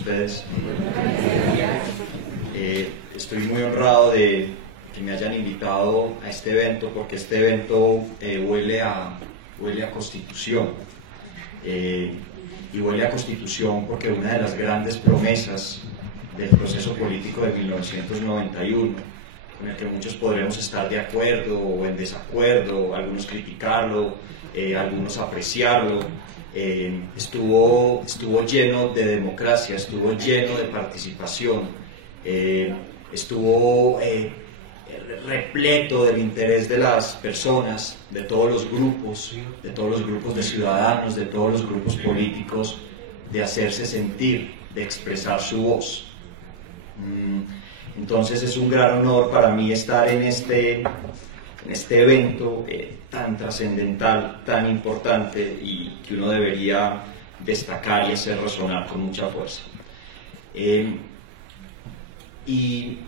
ustedes. Estoy muy honrado de que me hayan invitado a este evento, porque este evento huele a Constitución. Y huele a Constitución porque una de las grandes promesas del proceso político de 1991, con el que muchos podremos estar de acuerdo o en desacuerdo, algunos criticarlo, algunos apreciarlo, estuvo lleno de democracia, estuvo lleno de participación, estuvo repleto del interés de las personas, de todos los grupos de ciudadanos, de todos los grupos políticos, de hacerse sentir, de expresar su voz. Entonces es un gran honor para mí estar en este evento tan trascendental, tan importante, y que uno debería destacar y hacer resonar con mucha fuerza. Y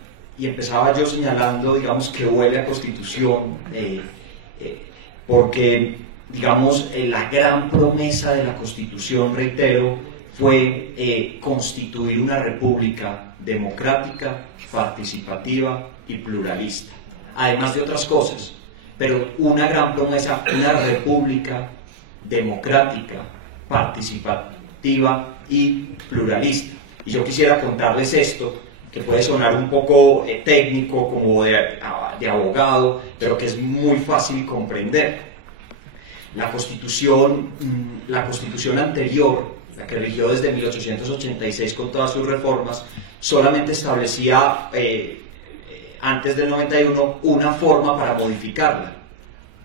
empezaba yo señalando, digamos, que huele a Constitución, porque, digamos, la gran promesa de la Constitución, reitero, fue constituir una república democrática, participativa y pluralista, además de otras cosas, pero una gran promesa, una república democrática, participativa y pluralista. Y yo quisiera contarles esto, que puede sonar un poco técnico, como de abogado, pero que es muy fácil comprender. La Constitución anterior, la que rigió desde 1886 con todas sus reformas, solamente establecía, antes del 91, una forma para modificarla,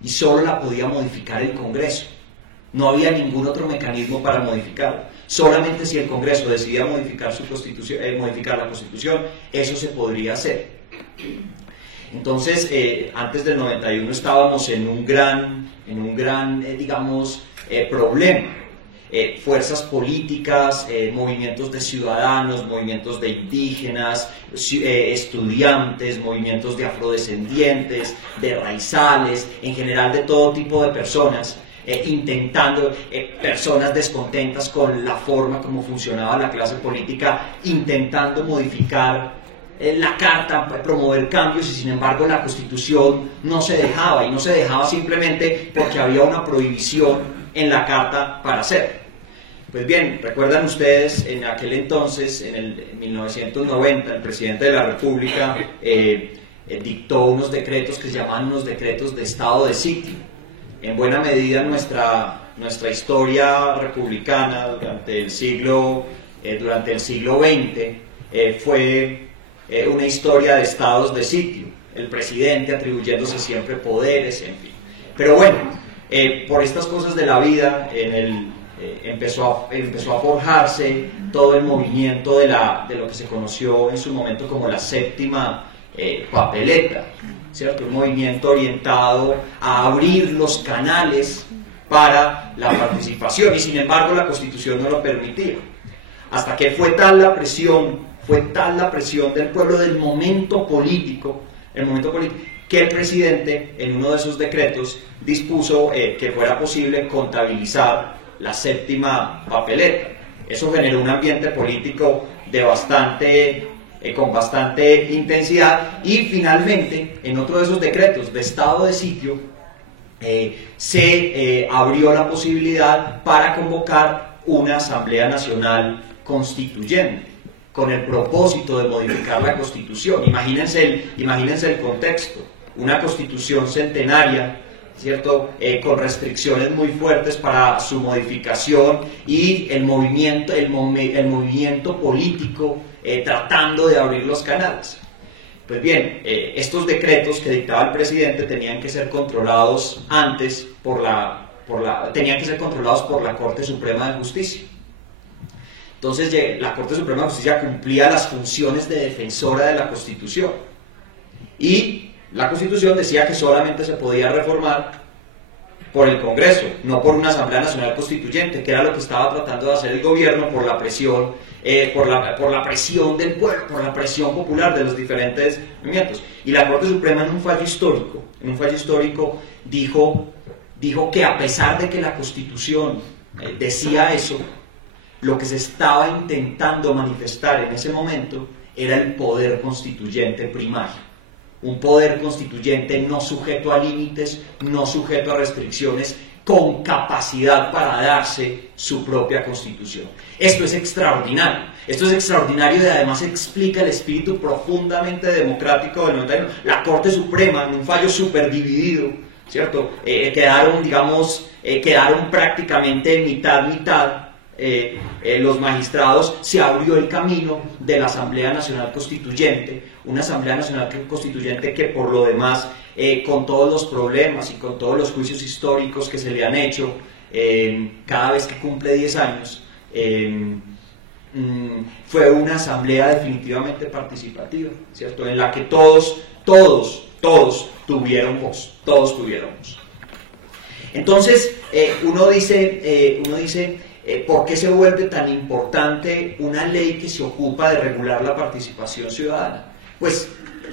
y solo la podía modificar el Congreso. No había ningún otro mecanismo para modificarla. Solamente si el Congreso decidía modificar su constitución, modificar la Constitución, eso se podría hacer. Entonces, antes del 91 estábamos en un gran problema. Fuerzas políticas, movimientos de ciudadanos, movimientos de indígenas, estudiantes, movimientos de afrodescendientes, de raizales, en general de todo tipo de personas, personas descontentas con la forma como funcionaba la clase política, intentando modificar la Carta, promover cambios, y sin embargo la Constitución no se dejaba, y no se dejaba simplemente porque había una prohibición en la Carta para hacerlo. Pues bien, recuerdan ustedes, en aquel entonces, en 1990, el presidente de la República dictó unos decretos que se llamaban unos decretos de estado de sitio. En buena medida nuestra historia republicana durante el siglo XX fue una historia de estados de sitio, el presidente atribuyéndose siempre poderes, en fin. Pero bueno, por estas cosas de la vida, empezó a forjarse todo el movimiento de lo que se conoció en su momento como la séptima papeleta, ¿cierto? Un movimiento orientado a abrir los canales para la participación, y sin embargo la Constitución no lo permitía, hasta que fue tal la presión del pueblo, del momento político, que el presidente en uno de sus decretos dispuso que fuera posible contabilizar la séptima papeleta. Eso generó un ambiente político con bastante intensidad, y finalmente en otro de esos decretos de estado de sitio se abrió la posibilidad para convocar una Asamblea Nacional Constituyente con el propósito de modificar la Constitución. Imagínense el contexto: una Constitución centenaria, ¿cierto? Con restricciones muy fuertes para su modificación, y el movimiento político tratando de abrir los canales. Pues bien, estos decretos que dictaba el presidente tenían que ser controlados antes tenían que ser controlados por la Corte Suprema de Justicia. Entonces la Corte Suprema de Justicia cumplía las funciones de defensora de la Constitución, y la Constitución decía que solamente se podía reformar por el Congreso, no por una Asamblea Nacional Constituyente, que era lo que estaba tratando de hacer el gobierno por la presión del pueblo, por la presión popular de los diferentes movimientos. Y la Corte Suprema, en un fallo histórico, dijo que a pesar de que la Constitución decía eso, lo que se estaba intentando manifestar en ese momento era el poder constituyente primario. Un poder constituyente no sujeto a límites, no sujeto a restricciones, con capacidad para darse su propia constitución. Esto es extraordinario. Esto es extraordinario y además explica el espíritu profundamente democrático del 91. La Corte Suprema, en un fallo súper dividido, ¿cierto? Quedaron prácticamente mitad. Los magistrados, se abrió el camino de la Asamblea Nacional Constituyente, una Asamblea Nacional Constituyente que por lo demás, con todos los problemas y con todos los juicios históricos que se le han hecho cada vez que cumple 10 años, fue una asamblea definitivamente participativa, ¿cierto? En la que todos tuvieron voz, Entonces, uno dice ¿por qué se vuelve tan importante una ley que se ocupa de regular la participación ciudadana? Pues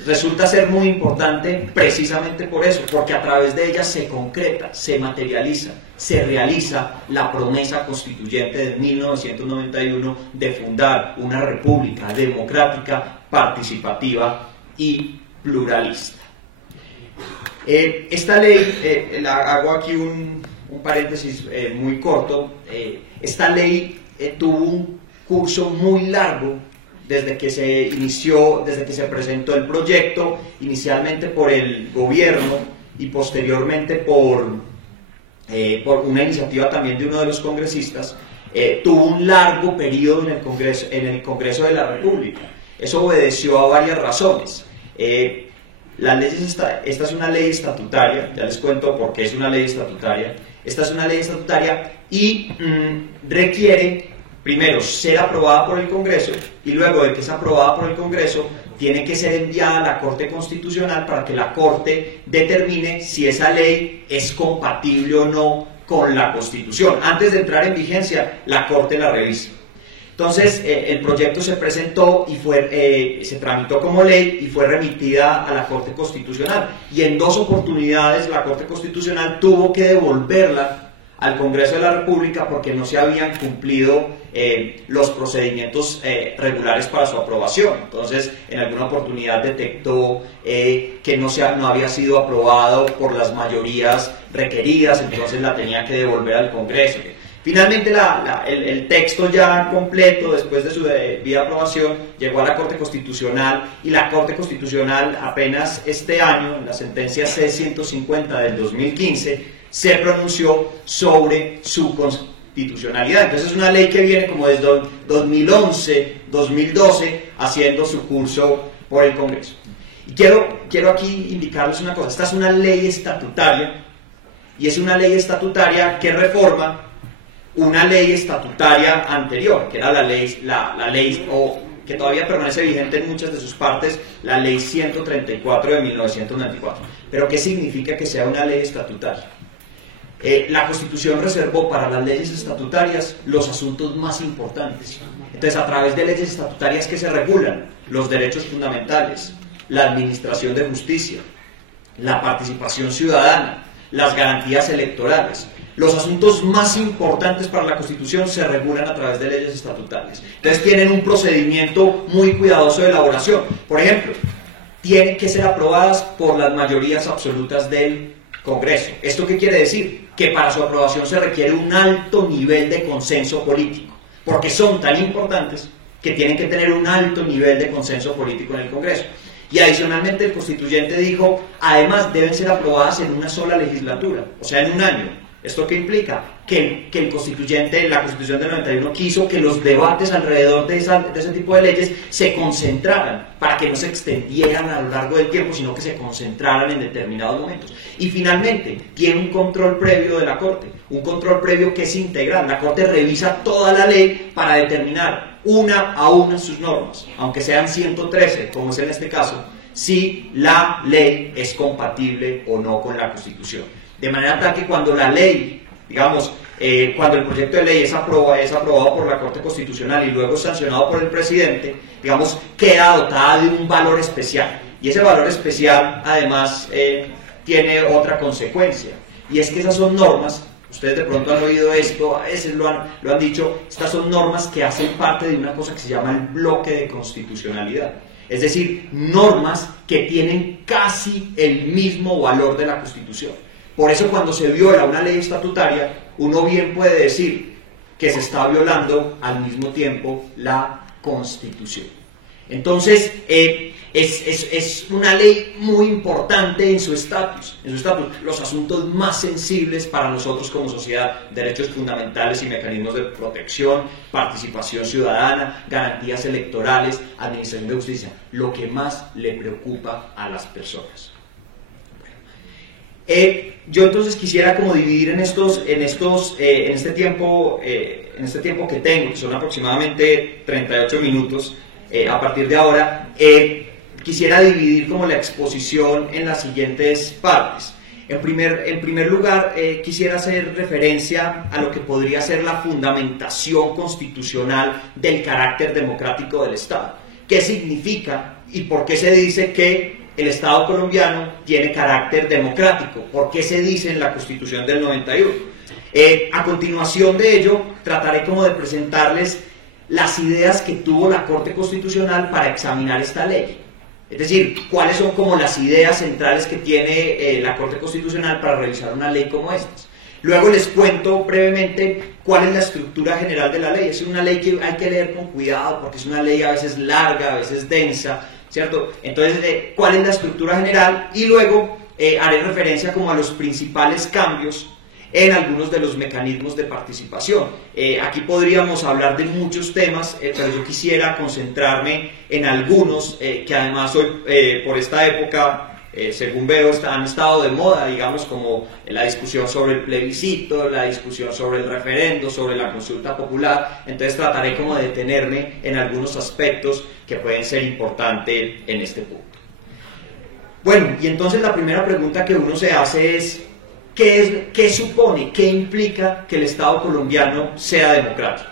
resulta ser muy importante precisamente por eso, porque a través de ella se concreta, se materializa, se realiza la promesa constituyente de 1991 de fundar una república democrática, participativa y pluralista. Esta ley, hago aquí un paréntesis muy corto, esta ley tuvo un curso muy largo desde que se inició, desde que se presentó el proyecto, inicialmente por el gobierno y posteriormente por una iniciativa también de uno de los congresistas. Tuvo un largo periodo en el Congreso de la República. Eso obedeció a varias razones. Esta es una ley estatutaria, ya les cuento por qué es una ley estatutaria. Esta es una ley estatutaria y requiere, primero, ser aprobada por el Congreso, y luego de que es aprobada por el Congreso, tiene que ser enviada a la Corte Constitucional para que la Corte determine si esa ley es compatible o no con la Constitución. Antes de entrar en vigencia, la Corte la revisa. Entonces, el proyecto se presentó y se tramitó como ley y fue remitida a la Corte Constitucional. Y en 2 oportunidades la Corte Constitucional tuvo que devolverla al Congreso de la República porque no se habían cumplido los procedimientos regulares para su aprobación. Entonces, en alguna oportunidad detectó que no había sido aprobado por las mayorías requeridas, entonces la tenía que devolver al Congreso. Finalmente el texto ya completo, después de su debida aprobación, llegó a la Corte Constitucional, y la Corte Constitucional apenas este año, en la sentencia C-150 del 2015, se pronunció sobre su constitucionalidad. Entonces es una ley que viene como desde 2011, 2012, haciendo su curso por el Congreso. Y quiero aquí indicarles una cosa: esta es una ley estatutaria, y es una ley estatutaria que reforma una ley estatutaria anterior, que era la ley o que todavía permanece vigente en muchas de sus partes, la ley 134 de 1994. Pero ¿qué significa que sea una ley estatutaria? La Constitución reservó para las leyes estatutarias los asuntos más importantes. Entonces, a través de leyes estatutarias que se regulan los derechos fundamentales, la administración de justicia, la participación ciudadana, las garantías electorales. Los asuntos más importantes para la Constitución se regulan a través de leyes estatutarias. Entonces tienen un procedimiento muy cuidadoso de elaboración. Por ejemplo, tienen que ser aprobadas por las mayorías absolutas del Congreso. ¿Esto qué quiere decir? Que para su aprobación se requiere un alto nivel de consenso político, porque son tan importantes que tienen que tener un alto nivel de consenso político en el Congreso. Y adicionalmente el constituyente dijo, además deben ser aprobadas en una sola legislatura, o sea, en un año. ¿Esto qué implica? Que el constituyente, la Constitución del 91, quiso que los debates alrededor de ese tipo de leyes se concentraran, para que no se extendieran a lo largo del tiempo, sino que se concentraran en determinados momentos. Y finalmente, tiene un control previo de la Corte, un control previo que es integral. La Corte revisa toda la ley para determinar una a una sus normas, aunque sean 113, como es en este caso, si la ley es compatible o no con la Constitución. De manera tal que cuando la ley, digamos, cuando el proyecto de ley es aprobado por la Corte Constitucional y luego sancionado por el presidente, digamos, queda dotada de un valor especial. Y ese valor especial, además, tiene otra consecuencia. Y es que esas son normas Ustedes de pronto han oído esto, a veces lo han dicho, estas son normas que hacen parte de una cosa que se llama el bloque de constitucionalidad. Es decir, normas que tienen casi el mismo valor de la Constitución. Por eso cuando se viola una ley estatutaria, uno bien puede decir que se está violando al mismo tiempo la Constitución. Entonces, es una ley muy importante en su estatus. Los asuntos más sensibles para nosotros como sociedad, derechos fundamentales y mecanismos de protección, participación ciudadana, garantías electorales, administración de justicia, lo que más le preocupa a las personas. Yo entonces quisiera como dividir en este tiempo que tengo, que son aproximadamente 38 minutos, a partir de ahora, quisiera dividir como la exposición en las siguientes partes. En primer lugar, quisiera hacer referencia a lo que podría ser la fundamentación constitucional del carácter democrático del Estado. ¿Qué significa y por qué se dice que el Estado colombiano tiene carácter democrático? ¿Por qué se dice en la Constitución del 91? A continuación de ello, trataré como de presentarles las ideas que tuvo la Corte Constitucional para examinar esta ley. Es decir, cuáles son como las ideas centrales que tiene la Corte Constitucional para revisar una ley como esta. Luego les cuento brevemente cuál es la estructura general de la ley. Es una ley que hay que leer con cuidado porque es una ley a veces larga, a veces densa, ¿cierto? Entonces, ¿cuál es la estructura general? Y luego haré referencia como a los principales cambios en algunos de los mecanismos de participación. Aquí podríamos hablar de muchos temas, pero yo quisiera concentrarme en algunos que además hoy, por esta época, según veo, han estado de moda, digamos, como la discusión sobre el plebiscito, la discusión sobre el referendo, sobre la consulta popular. Entonces trataré como de detenerme en algunos aspectos que pueden ser importantes en este punto. Bueno, y entonces la primera pregunta que uno se hace es ¿qué supone, qué implica que el Estado colombiano sea democrático?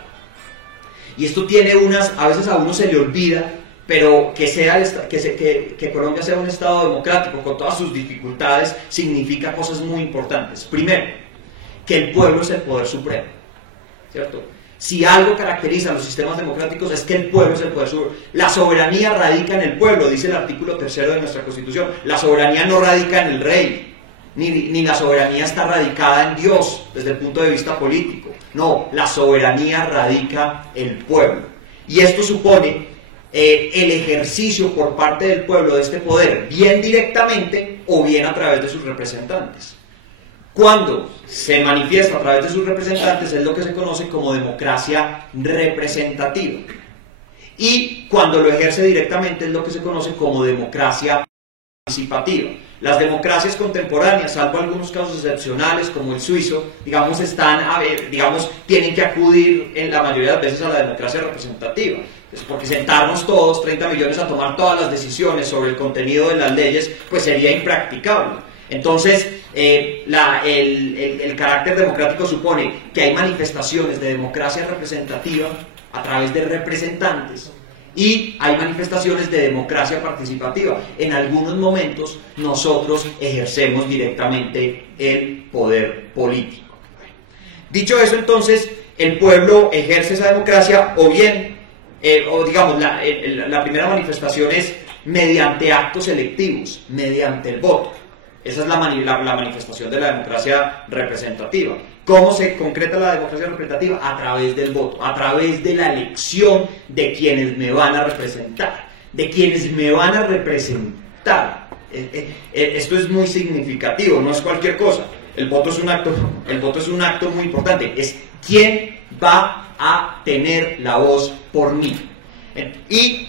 Y esto tiene a veces a uno se le olvida, pero que Colombia sea un Estado democrático con todas sus dificultades significa cosas muy importantes. Primero, que el pueblo es el poder supremo, ¿cierto? Si algo caracteriza a los sistemas democráticos es que el pueblo es el poder supremo. La soberanía radica en el pueblo, dice el artículo 3 de nuestra Constitución. La soberanía no radica en el rey. Ni la soberanía está radicada en Dios desde el punto de vista político. No, la soberanía radica en el pueblo. Y esto supone el ejercicio por parte del pueblo de este poder, bien directamente o bien a través de sus representantes. Cuando se manifiesta a través de sus representantes es lo que se conoce como democracia representativa. Y cuando lo ejerce directamente es lo que se conoce como democracia participativa. Las democracias contemporáneas, salvo algunos casos excepcionales como el suizo, digamos, tienen que acudir en la mayoría de las veces a la democracia representativa. Porque sentarnos todos, 30 millones, a tomar todas las decisiones sobre el contenido de las leyes, pues sería impracticable. Entonces, el carácter democrático supone que hay manifestaciones de democracia representativa a través de representantes, y hay manifestaciones de democracia participativa. En algunos momentos nosotros ejercemos directamente el poder político. Dicho eso, entonces, el pueblo ejerce esa democracia o bien, la primera manifestación es mediante actos electivos, mediante el voto. Esa es la manifestación de la democracia representativa. ¿Cómo se concreta la democracia representativa? A través del voto, a través de la elección de quienes me van a representar, Esto es muy significativo, no es cualquier cosa. El voto es un acto muy importante. Es quién va a tener la voz por mí. Y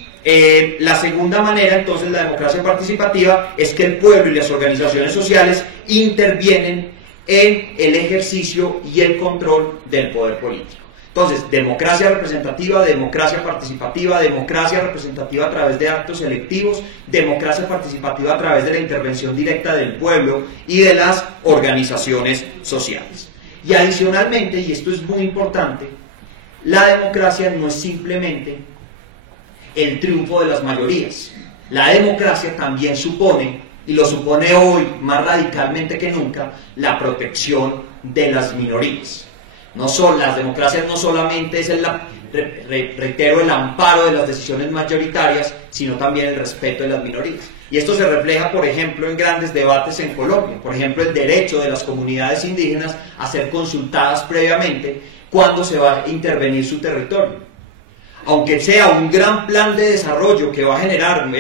la segunda manera, entonces, la democracia participativa, es que el pueblo y las organizaciones sociales intervienen en el ejercicio y el control del poder político. Entonces, democracia representativa, democracia participativa, democracia representativa a través de actos electivos, democracia participativa a través de la intervención directa del pueblo y de las organizaciones sociales. Y adicionalmente, y esto es muy importante, la democracia no es simplemente el triunfo de las mayorías. La democracia también supone y lo supone hoy más radicalmente que nunca la protección de las minorías. Las democracias no solamente es reitero, el amparo de las decisiones mayoritarias, sino también el respeto de las minorías. Y esto se refleja, por ejemplo, en grandes debates en Colombia. Por ejemplo, el derecho de las comunidades indígenas a ser consultadas previamente cuando se va a intervenir su territorio. Aunque sea un gran plan de desarrollo que va a generar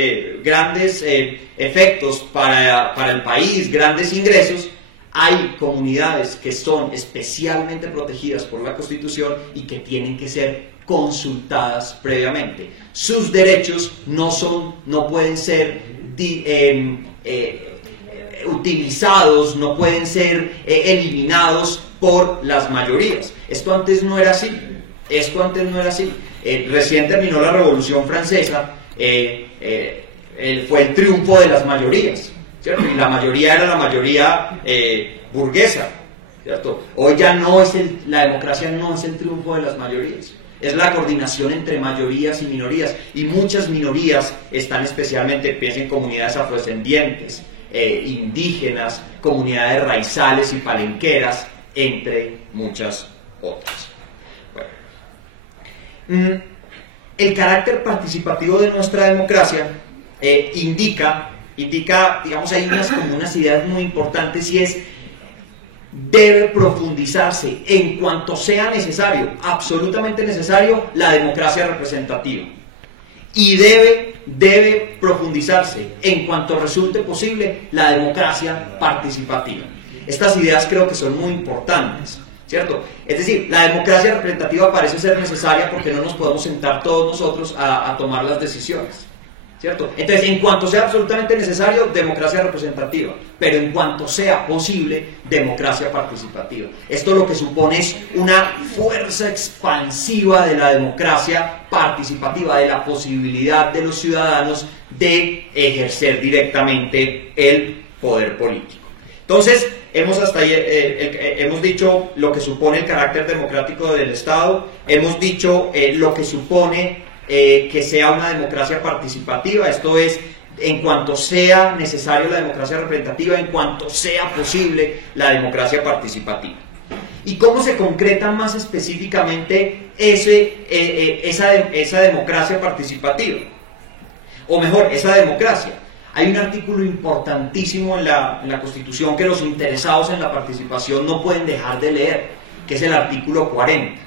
grandes efectos para el país, grandes ingresos, hay comunidades que son especialmente protegidas por la Constitución y que tienen que ser consultadas previamente. Sus derechos no pueden ser utilizados, no pueden ser eliminados por las mayorías. Esto antes no era así. Recién terminó la Revolución Francesa, fue el triunfo de las mayorías, ¿cierto? Y la mayoría era la mayoría burguesa, ¿cierto? Hoy ya la democracia no es el triunfo de las mayorías, es la coordinación entre mayorías y minorías, y muchas minorías están especialmente, piensen en comunidades afrodescendientes, indígenas, comunidades raizales y palenqueras, entre muchas otras. Bueno. El carácter participativo de nuestra democracia indica, digamos, hay unas ideas muy importantes, y es: debe profundizarse en cuanto sea necesario, absolutamente necesario, la democracia representativa, y debe profundizarse en cuanto resulte posible la democracia participativa. Estas ideas creo que son muy importantes, ¿cierto? Es decir, la democracia representativa parece ser necesaria porque no nos podemos sentar todos nosotros a tomar las decisiones, ¿cierto? Entonces, en cuanto sea absolutamente necesario, democracia representativa, pero en cuanto sea posible, democracia participativa. Esto lo que supone es una fuerza expansiva de la democracia participativa, de la posibilidad de los ciudadanos de ejercer directamente el poder político. Entonces, hemos dicho lo que supone el carácter democrático del Estado, hemos dicho lo que supone que sea una democracia participativa, esto es, en cuanto sea necesario la democracia representativa, en cuanto sea posible la democracia participativa. ¿Y cómo se concreta más específicamente esa democracia participativa? O mejor, esa democracia. Hay un artículo importantísimo en la Constitución que los interesados en la participación no pueden dejar de leer, que es el artículo 40.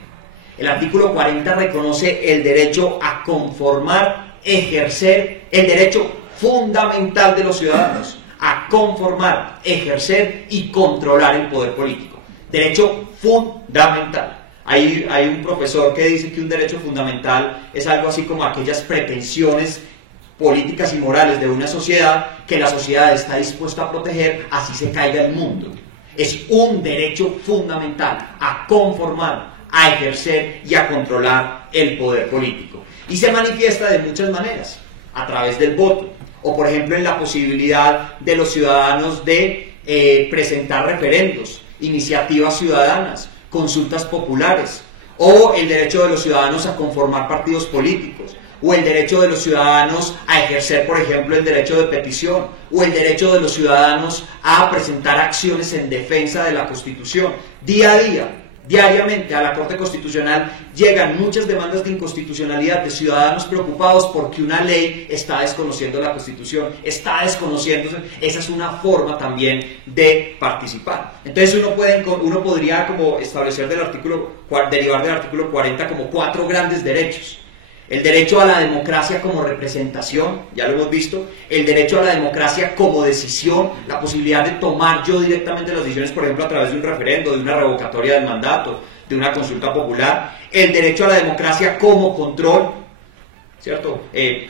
El artículo 40 reconoce el derecho a conformar, ejercer, el derecho fundamental de los ciudadanos a conformar, ejercer y controlar el poder político. Derecho fundamental. Hay un profesor que dice que un derecho fundamental es algo así como aquellas pretensiones políticas y morales de una sociedad que la sociedad está dispuesta a proteger así se caiga el mundo. Es un derecho fundamental a conformar, a ejercer y a controlar el poder político. Y se manifiesta de muchas maneras, a través del voto, o por ejemplo en la posibilidad de los ciudadanos de presentar referendos, iniciativas ciudadanas, consultas populares, o el derecho de los ciudadanos a conformar partidos políticos, o el derecho de los ciudadanos a ejercer, por ejemplo, el derecho de petición, o el derecho de los ciudadanos a presentar acciones en defensa de la Constitución. Día a día, diariamente a la Corte Constitucional llegan muchas demandas de inconstitucionalidad de ciudadanos preocupados porque una ley está desconociendo la Constitución, está desconociéndose. Esa es una forma también de participar. Entonces uno podría como establecer derivar del artículo 40 como 4 grandes derechos. El derecho a la democracia como representación, ya lo hemos visto. El derecho a la democracia como decisión, la posibilidad de tomar yo directamente las decisiones, por ejemplo, a través de un referendo, de una revocatoria del mandato, de una consulta popular. El derecho a la democracia como control, ¿cierto?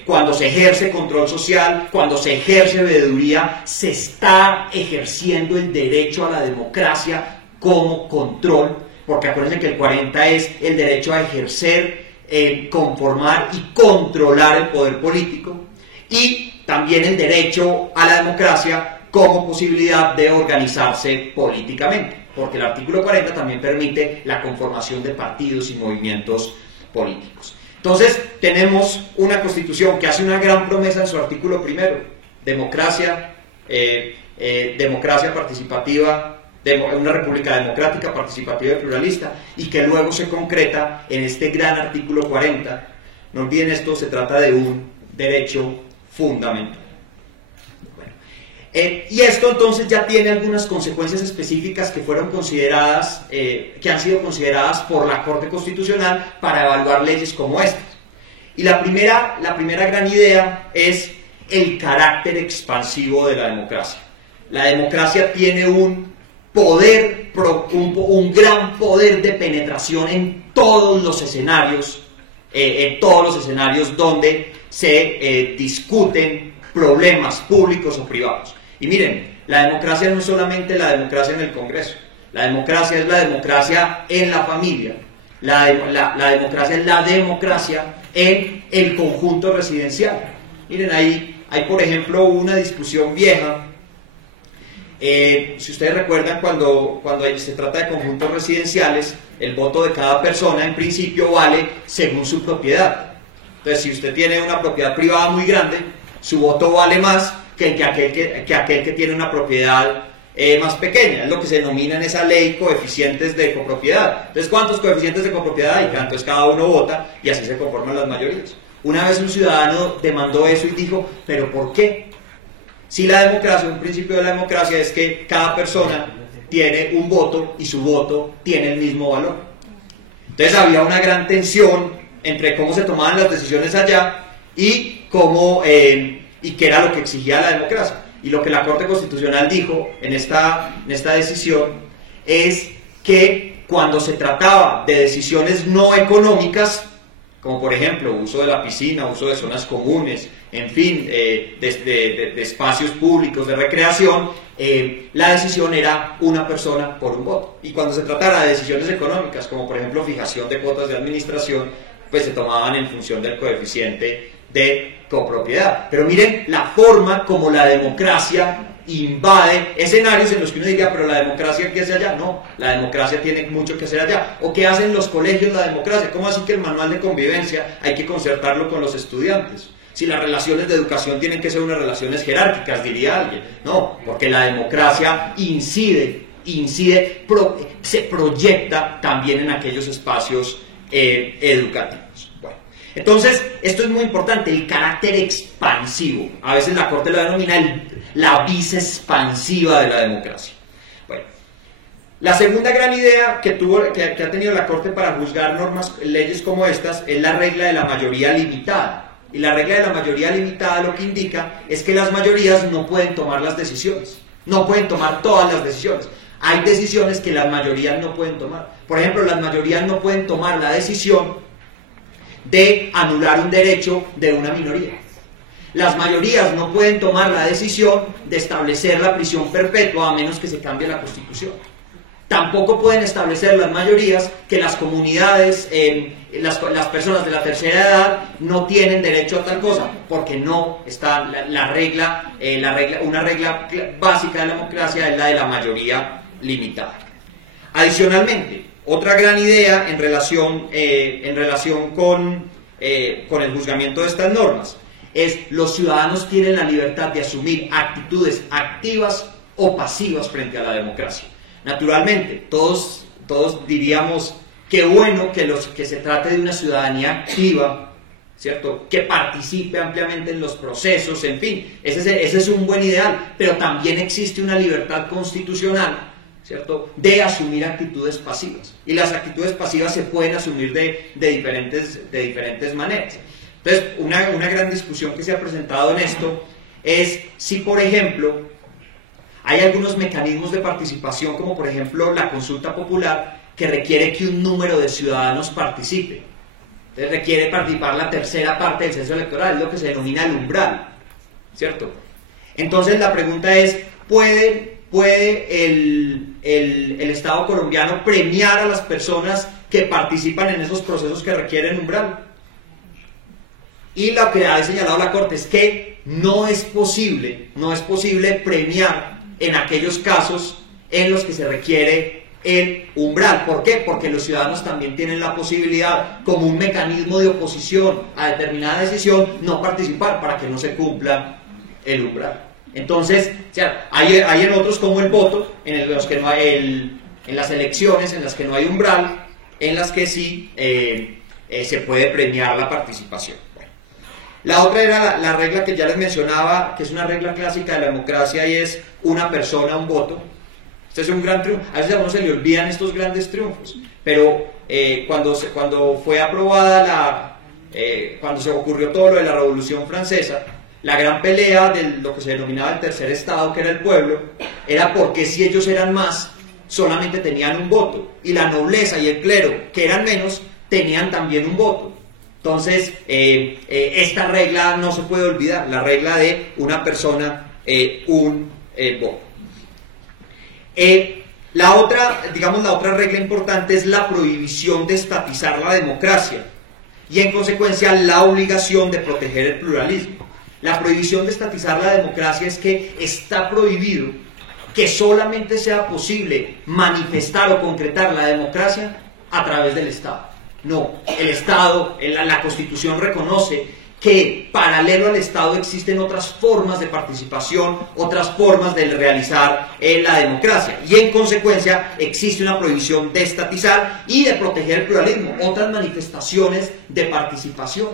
Cuando se ejerce control social, cuando se ejerce veeduría, se está ejerciendo el derecho a la democracia como control, porque acuérdense que el 40 es el derecho a ejercer, conformar y controlar el poder político, y también el derecho a la democracia como posibilidad de organizarse políticamente, porque el artículo 40 también permite la conformación de partidos y movimientos políticos. Entonces tenemos una Constitución que hace una gran promesa en su artículo primero: democracia democracia participativa, una república democrática, participativa y pluralista, y que luego se concreta en este gran artículo 40. No olviden esto, se trata de un derecho fundamental. Y esto entonces ya tiene algunas consecuencias específicas que fueron consideradas, que han sido consideradas por la Corte Constitucional para evaluar leyes como estas. Y la primera gran idea es el carácter expansivo de la democracia. La democracia tiene un poder, un gran poder de penetración en todos los escenarios donde se discuten problemas públicos o privados. Y miren, la democracia no es solamente la democracia en el Congreso, la democracia es la democracia en la familia, la democracia es la democracia en el conjunto residencial. Miren, hay por ejemplo una discusión vieja, si ustedes recuerdan, cuando se trata de conjuntos residenciales, el voto de cada persona en principio vale según su propiedad. Entonces, si usted tiene una propiedad privada muy grande, su voto vale más que aquel que tiene una propiedad más pequeña. Es lo que se denomina en esa ley coeficientes de copropiedad. Entonces, ¿cuántos coeficientes de copropiedad hay? Entonces cada uno vota y así se conforman las mayorías. Una vez un ciudadano demandó eso y dijo, ¿pero por qué? Si la democracia, un principio de la democracia es que cada persona tiene un voto y su voto tiene el mismo valor. Entonces había una gran tensión entre cómo se tomaban las decisiones allá y qué era lo que exigía la democracia. Y lo que la Corte Constitucional dijo en esta decisión es que cuando se trataba de decisiones no económicas, como por ejemplo uso de la piscina, uso de zonas comunes, en fin, de espacios públicos de recreación, la decisión era una persona por un voto. Y cuando se tratara de decisiones económicas, como por ejemplo fijación de cuotas de administración, pues se tomaban en función del coeficiente de copropiedad. Pero miren la forma como la democracia invade escenarios en los que uno diría, pero la democracia, ¿qué hace allá? No, la democracia tiene mucho que hacer allá. ¿O qué hacen los colegios la democracia? ¿Cómo así que el manual de convivencia hay que concertarlo con los estudiantes? Si las relaciones de educación tienen que ser unas relaciones jerárquicas, diría alguien. No, porque la democracia se proyecta también en aquellos espacios educativos. Bueno, entonces, esto es muy importante, el carácter expansivo. A veces la Corte lo denomina la vis expansiva de la democracia. Bueno, la segunda gran idea que ha tenido la Corte para juzgar leyes como estas, es la regla de la mayoría limitada. Y la regla de la mayoría limitada lo que indica es que las mayorías no pueden tomar las decisiones, no pueden tomar todas las decisiones. Hay decisiones que las mayorías no pueden tomar. Por ejemplo, las mayorías no pueden tomar la decisión de anular un derecho de una minoría. Las mayorías no pueden tomar la decisión de establecer la prisión perpetua a menos que se cambie la Constitución. Tampoco pueden establecer las mayorías que las comunidades, las personas de la tercera edad no tienen derecho a tal cosa, porque no está una regla básica de la democracia es la de la mayoría limitada. Adicionalmente, otra gran idea en relación con el juzgamiento de estas normas es los ciudadanos tienen la libertad de asumir actitudes activas o pasivas frente a la democracia. Naturalmente, todos diríamos qué bueno que se trate de una ciudadanía activa, ¿cierto? Que participe ampliamente en los procesos, en fin, ese es un buen ideal, pero también existe una libertad constitucional, ¿cierto?, de asumir actitudes pasivas. Y las actitudes pasivas se pueden asumir de diferentes maneras. Entonces, una gran discusión que se ha presentado en esto es si, por ejemplo, hay algunos mecanismos de participación, como por ejemplo la consulta popular, que requiere que un número de ciudadanos participe. Entonces requiere participar la tercera parte del censo electoral, es lo que se denomina el umbral, ¿cierto? Entonces la pregunta es, ¿puede el Estado colombiano premiar a las personas que participan en esos procesos que requieren umbral? Y lo que ha señalado la Corte es que no es posible premiar en aquellos casos en los que se requiere el umbral. ¿Por qué? Porque los ciudadanos también tienen la posibilidad, como un mecanismo de oposición a determinada decisión, no participar para que no se cumpla el umbral. Entonces, o sea, hay en otros como el voto, en los que no hay en las elecciones, en las que no hay umbral, en las que sí se puede premiar la participación. Bueno. La otra era la regla que ya les mencionaba, que es una regla clásica de la democracia, y es una persona, un voto. Este es un gran triunfo. A veces a uno se le olvidan estos grandes triunfos, pero cuando fue aprobada cuando se ocurrió todo lo de la Revolución Francesa, la gran pelea de lo que se denominaba el tercer estado, que era el pueblo, era porque si ellos eran más, solamente tenían un voto, y la nobleza y el clero, que eran menos, tenían también un voto. Entonces, esta regla no se puede olvidar, la regla de una persona, un voto. La otra regla importante es la prohibición de estatizar la democracia y, en consecuencia, la obligación de proteger el pluralismo. La prohibición de estatizar la democracia es que está prohibido que solamente sea posible manifestar o concretar la democracia a través del Estado. No, el Estado, la Constitución reconoce que paralelo al Estado existen otras formas de participación, otras formas de realizar la democracia, y en consecuencia existe una prohibición de estatizar y de proteger el pluralismo, otras manifestaciones de participación,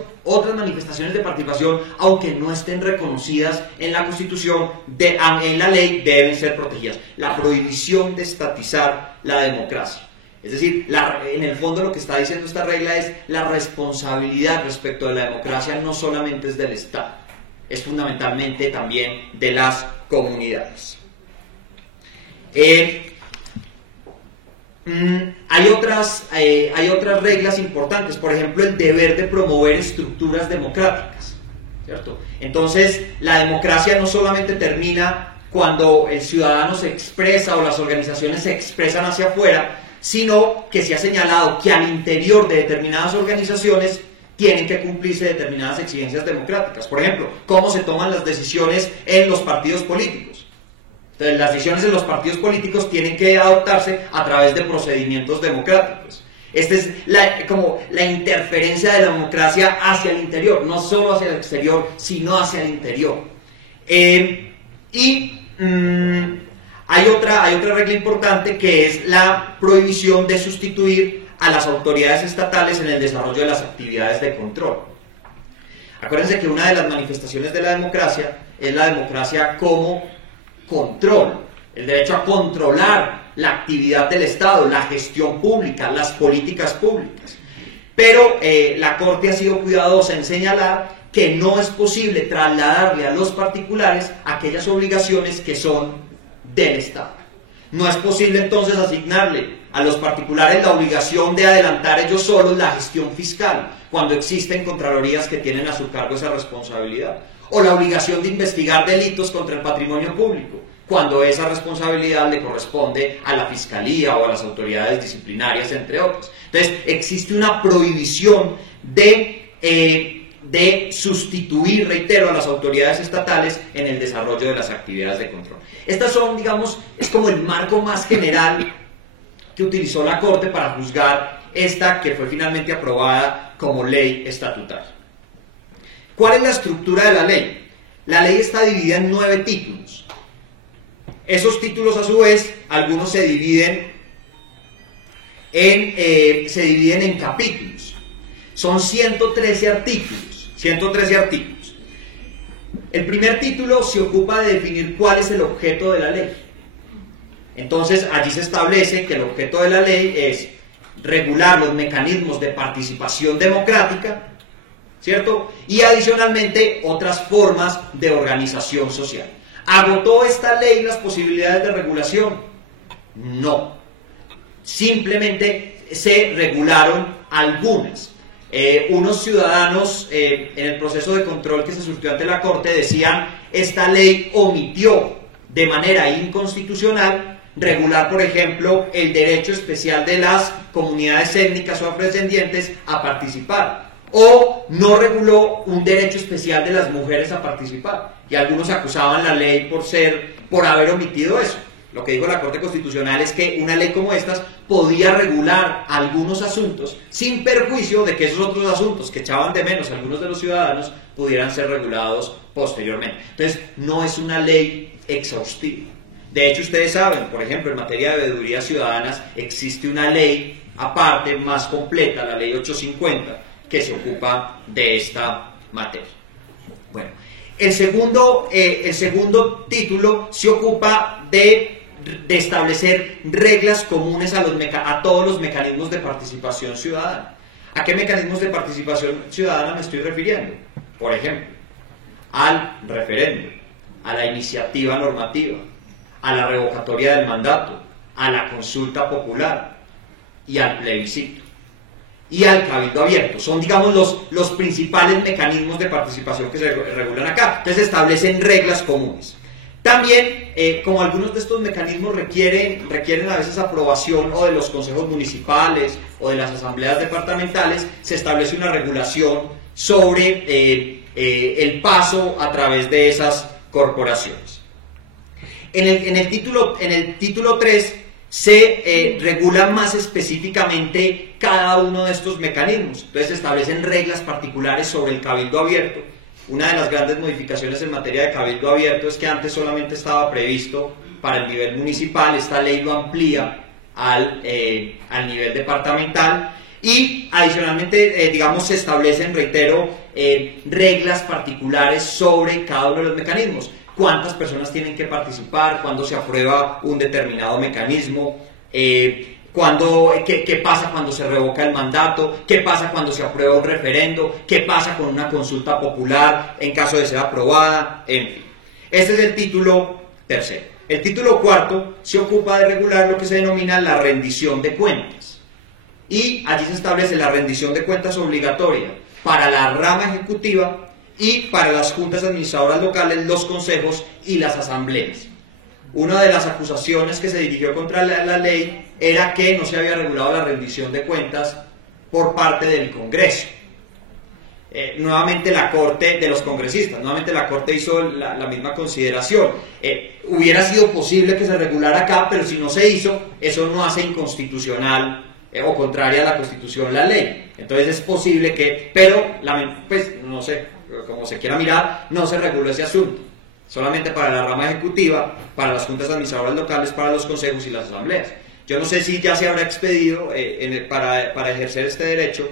aunque no estén reconocidas en la Constitución, en la ley, deben ser protegidas. La prohibición de estatizar la democracia. Es decir, en el fondo lo que está diciendo esta regla es la responsabilidad respecto de la democracia no solamente es del Estado, es fundamentalmente también de las comunidades. Hay otras reglas importantes, por ejemplo, el deber de promover estructuras democráticas, ¿cierto? Entonces, la democracia no solamente termina cuando el ciudadano se expresa o las organizaciones se expresan hacia afuera, sino que se ha señalado que al interior de determinadas organizaciones tienen que cumplirse determinadas exigencias democráticas. Por ejemplo, cómo se toman las decisiones en los partidos políticos. Entonces, las decisiones en los partidos políticos tienen que adoptarse a través de procedimientos democráticos. Esta es como la interferencia de la democracia hacia el interior, no solo hacia el exterior, sino hacia el interior. Hay otra regla importante, que es la prohibición de sustituir a las autoridades estatales en el desarrollo de las actividades de control. Acuérdense que una de las manifestaciones de la democracia es la democracia como control, el derecho a controlar la actividad del Estado, la gestión pública, las políticas públicas. Pero la Corte ha sido cuidadosa en señalar que no es posible trasladarle a los particulares aquellas obligaciones que son del Estado. No es posible entonces asignarle a los particulares la obligación de adelantar ellos solos la gestión fiscal, cuando existen contralorías que tienen a su cargo esa responsabilidad, o la obligación de investigar delitos contra el patrimonio público, cuando esa responsabilidad le corresponde a la Fiscalía o a las autoridades disciplinarias, entre otros. Entonces, existe una prohibición de sustituir, reitero, a las autoridades estatales en el desarrollo de las actividades de control. Estas son, digamos, es como el marco más general que utilizó la Corte para juzgar esta que fue finalmente aprobada como ley estatutaria. ¿Cuál es la estructura de la ley? La ley está dividida en 9 títulos. Esos títulos, a su vez, algunos se dividen en capítulos. Son 113 artículos. 113 artículos. El primer título se ocupa de definir cuál es el objeto de la ley. Entonces, allí se establece que el objeto de la ley es regular los mecanismos de participación democrática, ¿cierto? Y adicionalmente otras formas de organización social. ¿Agotó esta ley las posibilidades de regulación? No. Simplemente se regularon algunas. Unos ciudadanos en el proceso de control que se surtió ante la Corte decían: esta ley omitió de manera inconstitucional regular, por ejemplo, el derecho especial de las comunidades étnicas o afrodescendientes a participar, o no reguló un derecho especial de las mujeres a participar, y algunos acusaban la ley por haber omitido eso. Lo que dijo la Corte Constitucional es que una ley como estas podía regular algunos asuntos sin perjuicio de que esos otros asuntos que echaban de menos a algunos de los ciudadanos pudieran ser regulados posteriormente. Entonces, no es una ley exhaustiva. De hecho, ustedes saben, por ejemplo, en materia de veedurías ciudadanas existe una ley aparte, más completa, la Ley 850, que se ocupa de esta materia. Bueno, el segundo título se ocupa de establecer reglas comunes a todos los mecanismos de participación ciudadana. ¿A qué mecanismos de participación ciudadana me estoy refiriendo? Por ejemplo, al referendo, a la iniciativa normativa, a la revocatoria del mandato, a la consulta popular y al plebiscito y al cabildo abierto. Son, digamos, los principales mecanismos de participación que se regulan acá. Entonces establecen reglas comunes. También, como algunos de estos mecanismos requieren a veces aprobación o de los consejos municipales o de las asambleas departamentales, se establece una regulación sobre el paso a través de esas corporaciones. En el título 3 se regula más específicamente cada uno de estos mecanismos. Entonces se establecen reglas particulares sobre el cabildo abierto. Una de las grandes modificaciones en materia de cabildo abierto es que antes solamente estaba previsto para el nivel municipal. Esta ley lo amplía al nivel departamental y adicionalmente, digamos, se establecen, reitero, reglas particulares sobre cada uno de los mecanismos. Cuántas personas tienen que participar, cuándo se aprueba un determinado mecanismo, qué pasa cuando se revoca el mandato, qué pasa cuando se aprueba un referendo, qué pasa con una consulta popular en caso de ser aprobada, en fin. Este es el título tercero. El título cuarto se ocupa de regular lo que se denomina la rendición de cuentas. Y allí se establece la rendición de cuentas obligatoria para la rama ejecutiva y para las juntas administradoras locales, los consejos y las asambleas. Una de las acusaciones que se dirigió contra la ley era que no se había regulado la rendición de cuentas por parte del Congreso. Nuevamente la Corte, de los congresistas, nuevamente la Corte hizo la misma consideración. Hubiera sido posible que se regulara acá, pero si no se hizo, eso no hace inconstitucional o contraria a la Constitución la ley. Entonces es posible que, pero pues no sé, como se quiera mirar, no se reguló ese asunto. Solamente para la rama ejecutiva, para las juntas administradoras locales, para los consejos y las asambleas. Yo no sé si ya se habrá expedido para ejercer este derecho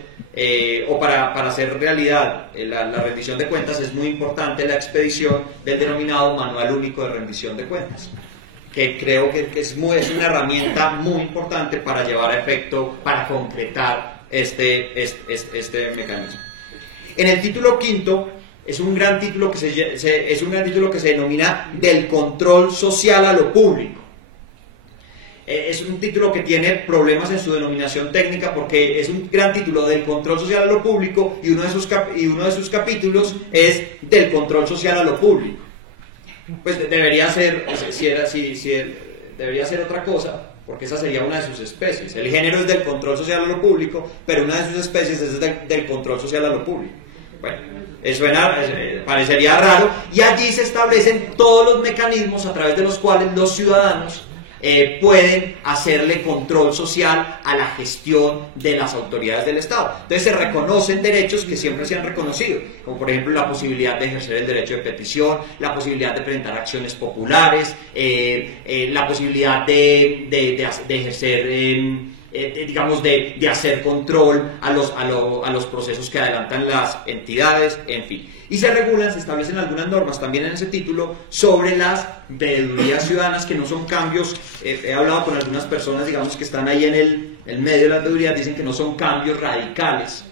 o para hacer realidad la rendición de cuentas. Es muy importante la expedición del denominado Manual Único de Rendición de Cuentas, que creo que es una herramienta muy importante para llevar a efecto, para concretar este mecanismo. En el título quinto, es un gran título que se denomina del control social a lo público. Es un título que tiene problemas en su denominación técnica porque es un gran título del control social a lo público y uno de sus capítulos es del control social a lo público. Pues debería ser, debería ser otra cosa, porque esa sería una de sus especies. El género es del control social a lo público, pero una de sus especies es del control social a lo público. Bueno, parecería raro, y allí se establecen todos los mecanismos a través de los cuales los ciudadanos pueden hacerle control social a la gestión de las autoridades del Estado. Entonces se reconocen derechos que siempre se han reconocido, como por ejemplo la posibilidad de ejercer el derecho de petición, la posibilidad de presentar acciones populares, la posibilidad de ejercer digamos, de hacer control a los procesos que adelantan las entidades, en fin. Y se establecen algunas normas también en ese título sobre las veedurías ciudadanas, que no son cambios. He hablado con algunas personas, digamos, que están ahí en el medio de las veedurías, dicen que no son cambios radicales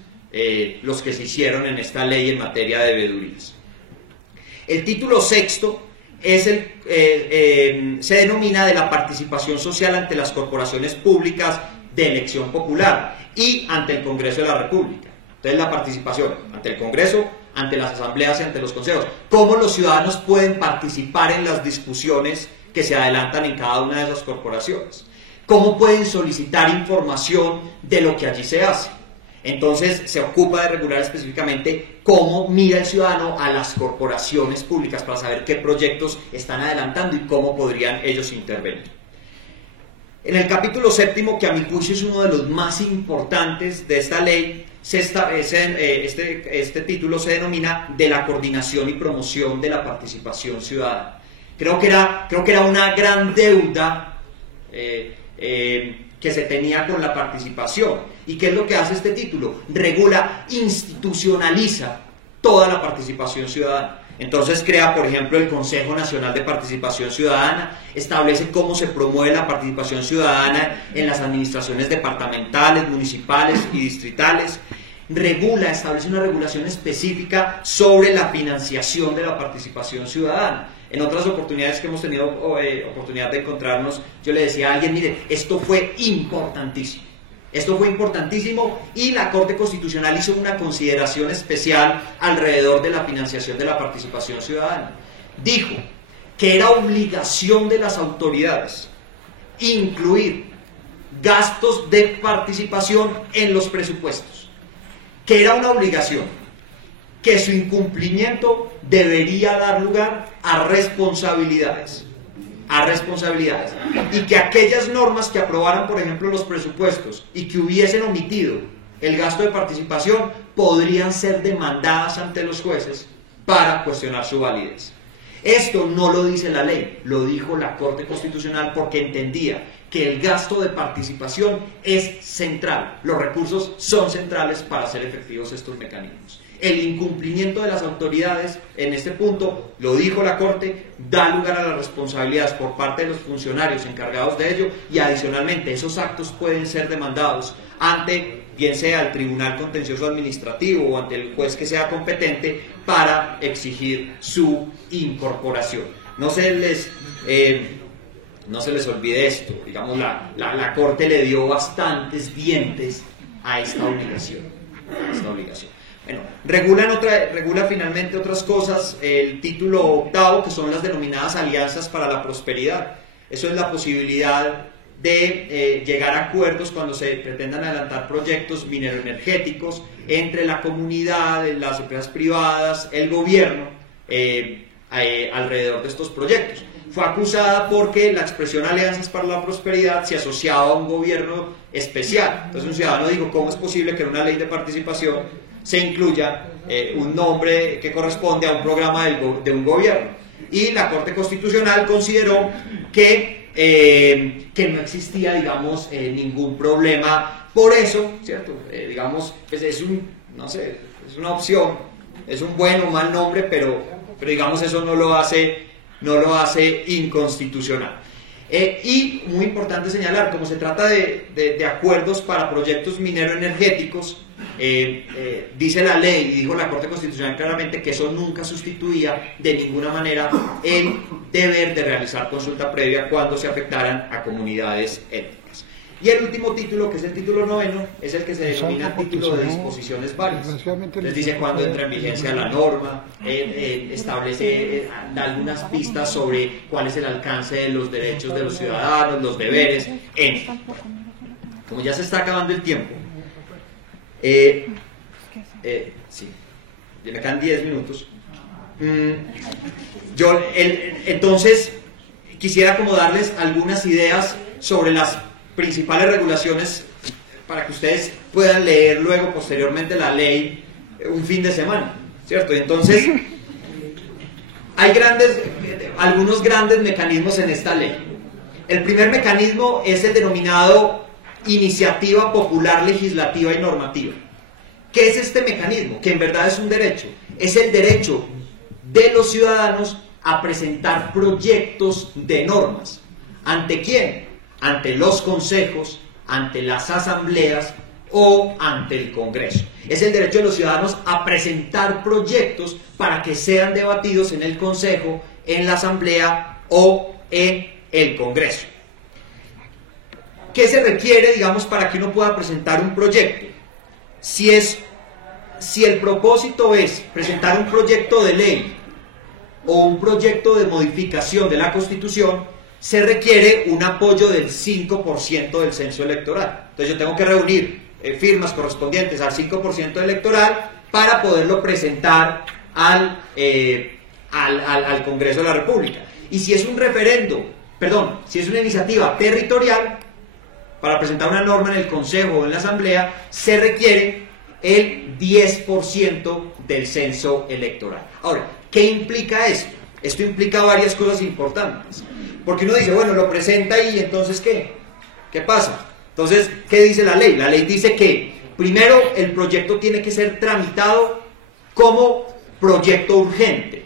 los que se hicieron en esta ley en materia de veedurías. El título sexto se denomina de la participación social ante las corporaciones públicas de elección popular y ante el Congreso de la República. Entonces la participación ante el Congreso, ante las asambleas y ante los consejos. ¿Cómo los ciudadanos pueden participar en las discusiones que se adelantan en cada una de esas corporaciones? ¿Cómo pueden solicitar información de lo que allí se hace? Entonces se ocupa de regular específicamente cómo mira el ciudadano a las corporaciones públicas para saber qué proyectos están adelantando y cómo podrían ellos intervenir. En el capítulo séptimo, que a mi juicio es uno de los más importantes de esta ley, se establece, este título se denomina de la coordinación y promoción de la participación ciudadana. Creo que era una gran deuda que se tenía con la participación. ¿Y qué es lo que hace este título? Regula, institucionaliza toda la participación ciudadana. Entonces crea, por ejemplo, el Consejo Nacional de Participación Ciudadana, establece cómo se promueve la participación ciudadana en las administraciones departamentales, municipales y distritales, establece una regulación específica sobre la financiación de la participación ciudadana. En otras oportunidades que hemos tenido oportunidad de encontrarnos, yo le decía a alguien, mire, esto fue importantísimo. Esto fue importantísimo y la Corte Constitucional hizo una consideración especial alrededor de la financiación de la participación ciudadana. Dijo que era obligación de las autoridades incluir gastos de participación en los presupuestos, que era una obligación, que su incumplimiento debería dar lugar a responsabilidades, y que aquellas normas que aprobaran, por ejemplo, los presupuestos y que hubiesen omitido el gasto de participación podrían ser demandadas ante los jueces para cuestionar su validez. Esto no lo dice la ley, lo dijo la Corte Constitucional porque entendía que el gasto de participación es central, los recursos son centrales para hacer efectivos estos mecanismos. El incumplimiento de las autoridades en este punto, lo dijo la Corte, da lugar a las responsabilidades por parte de los funcionarios encargados de ello y adicionalmente esos actos pueden ser demandados ante, bien sea el Tribunal Contencioso Administrativo o ante el juez que sea competente para exigir su incorporación. No se les olvide esto, digamos, la Corte le dio bastantes dientes a esta obligación. Bueno, regula finalmente otras cosas, el título octavo, que son las denominadas alianzas para la prosperidad. Eso es la posibilidad de llegar a acuerdos cuando se pretendan adelantar proyectos mineroenergéticos entre la comunidad, las empresas privadas, el gobierno, alrededor de estos proyectos. Fue acusada porque la expresión alianzas para la prosperidad se asociaba a un gobierno especial. Entonces un ciudadano dijo, ¿cómo es posible que en una ley de participación se incluya un nombre que corresponde a un programa de un gobierno? Y la Corte Constitucional consideró que no existía, digamos, ningún problema por eso, ¿cierto? Digamos, pues es una opción, es un buen o mal nombre, pero digamos eso no lo hace inconstitucional. Y muy importante señalar, como se trata de acuerdos para proyectos mineroenergéticos, dice la ley y dijo la Corte Constitucional claramente que eso nunca sustituía de ninguna manera el deber de realizar consulta previa cuando se afectaran a comunidades étnicas. Y el último título, que es el título noveno, es el que se denomina título de disposiciones válidas. Les dice cuándo entra en vigencia la norma, establece algunas pistas sobre cuál es el alcance de los derechos de los ciudadanos, los deberes, Como ya se está acabando el tiempo, sí, ya me quedan 10 minutos. Entonces, quisiera como darles algunas ideas sobre las principales regulaciones para que ustedes puedan leer luego posteriormente la ley un fin de semana, ¿cierto? Y entonces hay algunos grandes mecanismos en esta ley. El primer mecanismo es el denominado iniciativa popular legislativa y normativa. ¿Qué es este mecanismo? Que en verdad es un derecho. Es el derecho de los ciudadanos a presentar proyectos de normas. ¿Ante quién? Ante los consejos, ante las asambleas o ante el Congreso. Es el derecho de los ciudadanos a presentar proyectos para que sean debatidos en el Consejo, en la Asamblea o en el Congreso. ¿Qué se requiere, digamos, para que uno pueda presentar un proyecto? Si el propósito es presentar un proyecto de ley o un proyecto de modificación de la Constitución, se requiere un apoyo del 5% del censo electoral. Entonces yo tengo que reunir firmas correspondientes al 5% electoral para poderlo presentar al Congreso de la República. Y si es un referendo, si es una iniciativa territorial, para presentar una norma en el Consejo o en la Asamblea, se requiere el 10% del censo electoral. Ahora, ¿qué implica esto? Esto implica varias cosas importantes. Porque uno dice, bueno, lo presenta y entonces ¿qué? ¿Qué pasa? Entonces, ¿qué dice la ley? La ley dice que primero el proyecto tiene que ser tramitado como proyecto urgente,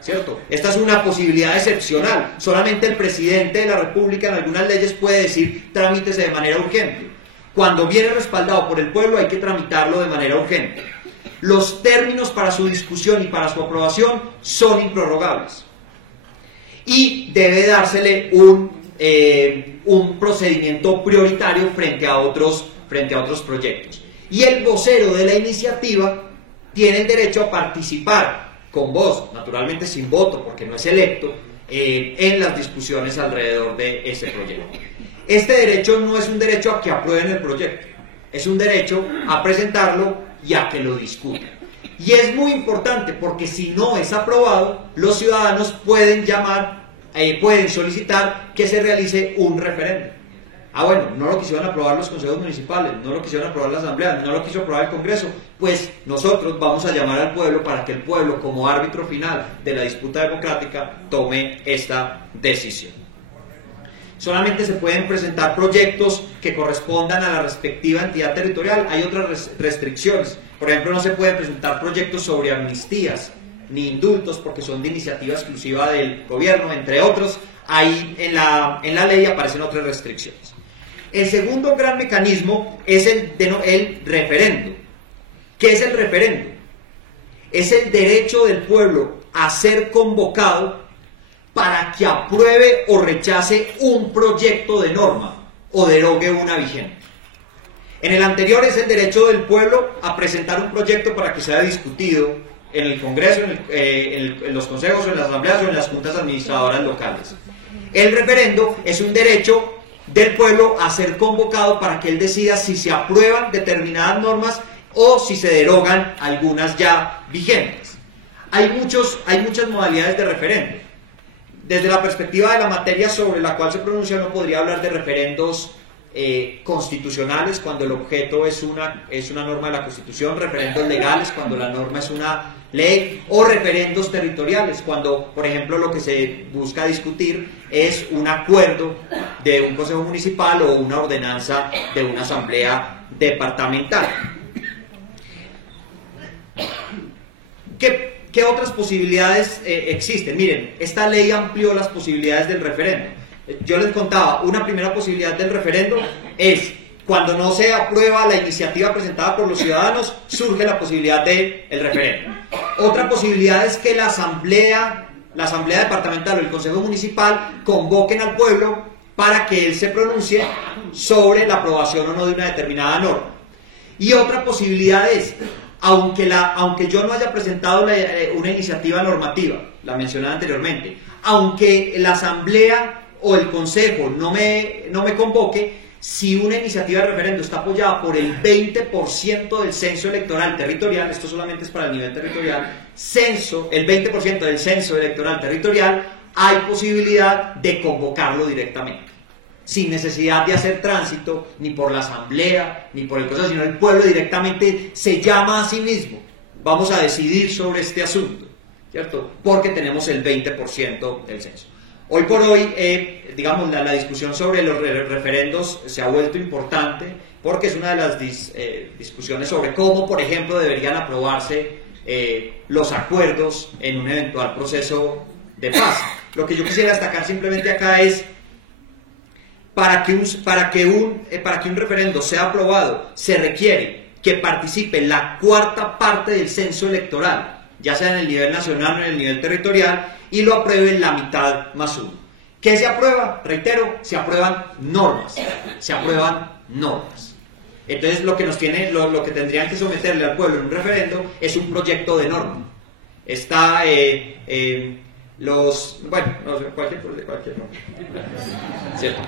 ¿cierto? Esta es una posibilidad excepcional. Solamente el presidente de la República en algunas leyes puede decir tramítese de manera urgente. Cuando viene respaldado por el pueblo hay que tramitarlo de manera urgente. Los términos para su discusión y para su aprobación son improrrogables. Y debe dársele un procedimiento prioritario frente a otros proyectos. Y el vocero de la iniciativa tiene el derecho a participar con voz, naturalmente sin voto porque no es electo, en las discusiones alrededor de ese proyecto. Este derecho no es un derecho a que aprueben el proyecto, es un derecho a presentarlo y a que lo discutan. Y es muy importante porque si no es aprobado, los ciudadanos pueden solicitar que se realice un referéndum. Ah, bueno, no lo quisieron aprobar los consejos municipales, no lo quisieron aprobar la asamblea, no lo quiso aprobar el Congreso, pues nosotros vamos a llamar al pueblo para que el pueblo, como árbitro final de la disputa democrática, tome esta decisión. Solamente se pueden presentar proyectos que correspondan a la respectiva entidad territorial. Hay otras restricciones. Por ejemplo, no se pueden presentar proyectos sobre amnistías ni indultos porque son de iniciativa exclusiva del gobierno, entre otros. Ahí en la ley aparecen otras restricciones. El segundo gran mecanismo es el referendo. ¿Qué es el referendo? Es el derecho del pueblo a ser convocado para que apruebe o rechace un proyecto de norma o derogue una vigente. En el anterior es el derecho del pueblo a presentar un proyecto para que sea discutido en el Congreso, en los consejos, en las asambleas o en las juntas administradoras locales. El referendo es un derecho del pueblo a ser convocado para que él decida si se aprueban determinadas normas o si se derogan algunas ya vigentes. Hay muchas modalidades de referendo. Desde la perspectiva de la materia sobre la cual se pronuncia, uno podría hablar de referendos constitucionales cuando el objeto es una norma de la Constitución, referendos legales cuando la norma es una ley, o referendos territoriales cuando, por ejemplo, lo que se busca discutir es un acuerdo de un consejo municipal o una ordenanza de una asamblea departamental. ¿Qué otras posibilidades existen? Miren, esta ley amplió las posibilidades del referendo. Yo les contaba, una primera posibilidad del referendo es cuando no se aprueba la iniciativa presentada por los ciudadanos, surge la posibilidad del referendo. Otra posibilidad es que la asamblea departamental o el consejo municipal convoquen al pueblo para que él se pronuncie sobre la aprobación o no de una determinada norma. Y otra posibilidad es, aunque yo no haya presentado una iniciativa normativa, la mencionaba anteriormente, aunque la asamblea o el consejo no me convoque, si una iniciativa de referendo está apoyada por el 20% del censo electoral territorial, esto solamente es para el nivel territorial, el 20% del censo electoral territorial, hay posibilidad de convocarlo directamente, sin necesidad de hacer tránsito ni por la asamblea, ni por el consejo, sino el pueblo directamente se llama a sí mismo. Vamos a decidir sobre este asunto, ¿cierto? Porque tenemos el 20% del censo. Hoy por hoy, digamos, la discusión sobre los referendos se ha vuelto importante porque es una de las discusiones sobre cómo, por ejemplo, deberían aprobarse los acuerdos en un eventual proceso de paz. Lo que yo quisiera destacar simplemente acá es para que un referendo sea aprobado, se requiere que participe la cuarta parte del censo electoral, ya sea en el nivel nacional o en el nivel territorial, y lo apruebe la mitad más uno. ¿Qué se aprueba? Reitero, se aprueban normas. Entonces lo que tendrían que someterle al pueblo en un referendo es un proyecto de norma. Está cualquier norma. ¿Cierto?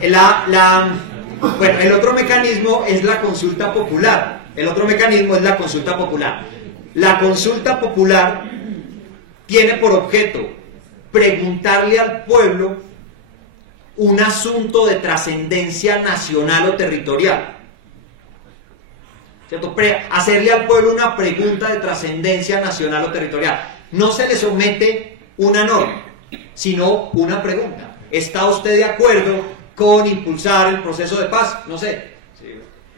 El otro mecanismo es la consulta popular. La consulta popular tiene por objeto preguntarle al pueblo un asunto de trascendencia nacional o territorial. ¿Cierto? Hacerle al pueblo una pregunta de trascendencia nacional o territorial. No se le somete una norma, sino una pregunta. ¿Está usted de acuerdo con impulsar el proceso de paz? No sé.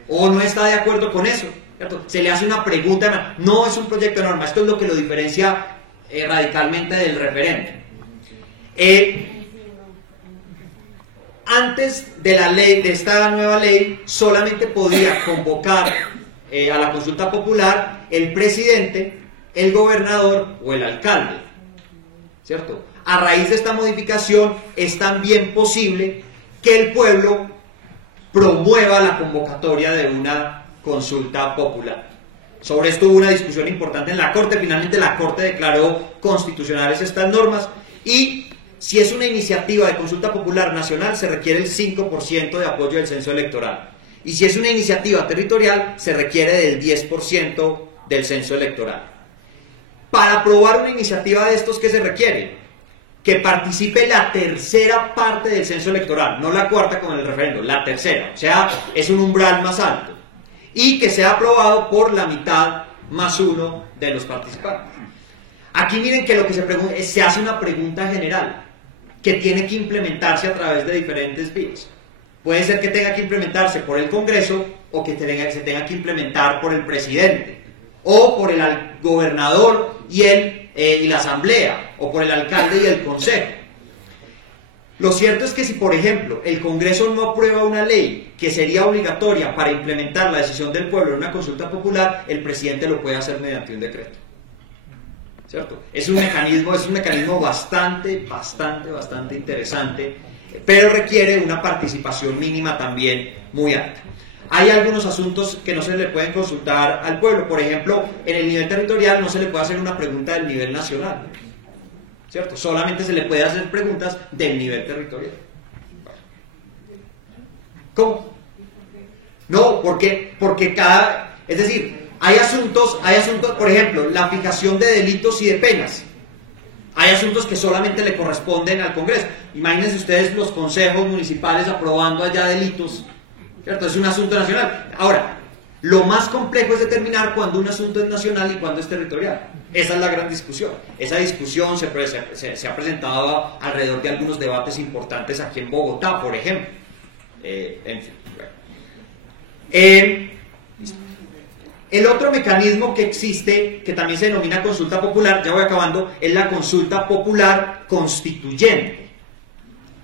¿O no está de acuerdo con eso? ¿Cierto? Se le hace una pregunta, no es un proyecto de norma. Esto es lo que lo diferencia radicalmente del referéndum. Antes de la ley, de esta nueva ley, solamente podía convocar a la consulta popular el presidente, el gobernador o el alcalde, ¿cierto? A raíz de esta modificación es también posible que el pueblo promueva la convocatoria de una consulta popular. Sobre esto hubo una discusión importante en la Corte. Finalmente la Corte declaró constitucionales estas normas, y si es una iniciativa de consulta popular nacional se requiere el 5% de apoyo del censo electoral, y si es una iniciativa territorial se requiere del 10% del censo electoral. Para aprobar una iniciativa de estos, ¿qué se requiere? Que participe la tercera parte del censo electoral, no la cuarta como en el referéndum, la tercera, o sea, es un umbral más alto, y que sea aprobado por la mitad más uno de los participantes. Aquí miren que lo que se hace una pregunta general que tiene que implementarse a través de diferentes vías. Puede ser que tenga que implementarse por el Congreso, o que se tenga que implementar por el presidente, o por el gobernador y la asamblea, o por el alcalde y el consejo. Lo cierto es que si, por ejemplo, el Congreso no aprueba una ley que sería obligatoria para implementar la decisión del pueblo en una consulta popular, el presidente lo puede hacer mediante un decreto, ¿cierto? Es un mecanismo bastante interesante, pero requiere una participación mínima también muy alta. Hay algunos asuntos que no se le pueden consultar al pueblo. Por ejemplo, en el nivel territorial no se le puede hacer una pregunta del nivel nacional, ¿cierto? Solamente se le puede hacer preguntas del nivel territorial. ¿Cómo? No, porque es decir, hay asuntos, por ejemplo, la fijación de delitos y de penas. Hay asuntos que solamente le corresponden al Congreso. Imagínense ustedes los consejos municipales aprobando allá delitos, ¿cierto? Es un asunto nacional. Ahora, lo más complejo es determinar cuándo un asunto es nacional y cuándo es territorial. Esa es la gran discusión. Esa discusión se ha presentado alrededor de algunos debates importantes aquí en Bogotá, por ejemplo. En fin, bueno. El otro mecanismo que existe, que también se denomina consulta popular, ya voy acabando, es la consulta popular constituyente.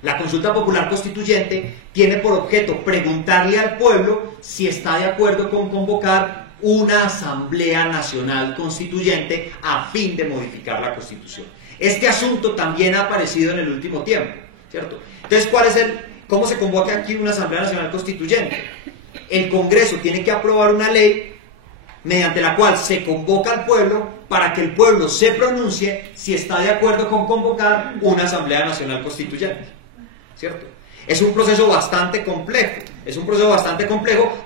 La consulta popular constituyente tiene por objeto preguntarle al pueblo si está de acuerdo con convocar una asamblea nacional constituyente a fin de modificar la Constitución. Este asunto también ha aparecido en el último tiempo, ¿cierto? Entonces, ¿cómo se convoca aquí una asamblea nacional constituyente? El Congreso tiene que aprobar una ley mediante la cual se convoca al pueblo para que el pueblo se pronuncie si está de acuerdo con convocar una asamblea nacional constituyente, ¿cierto? Es un proceso bastante complejo,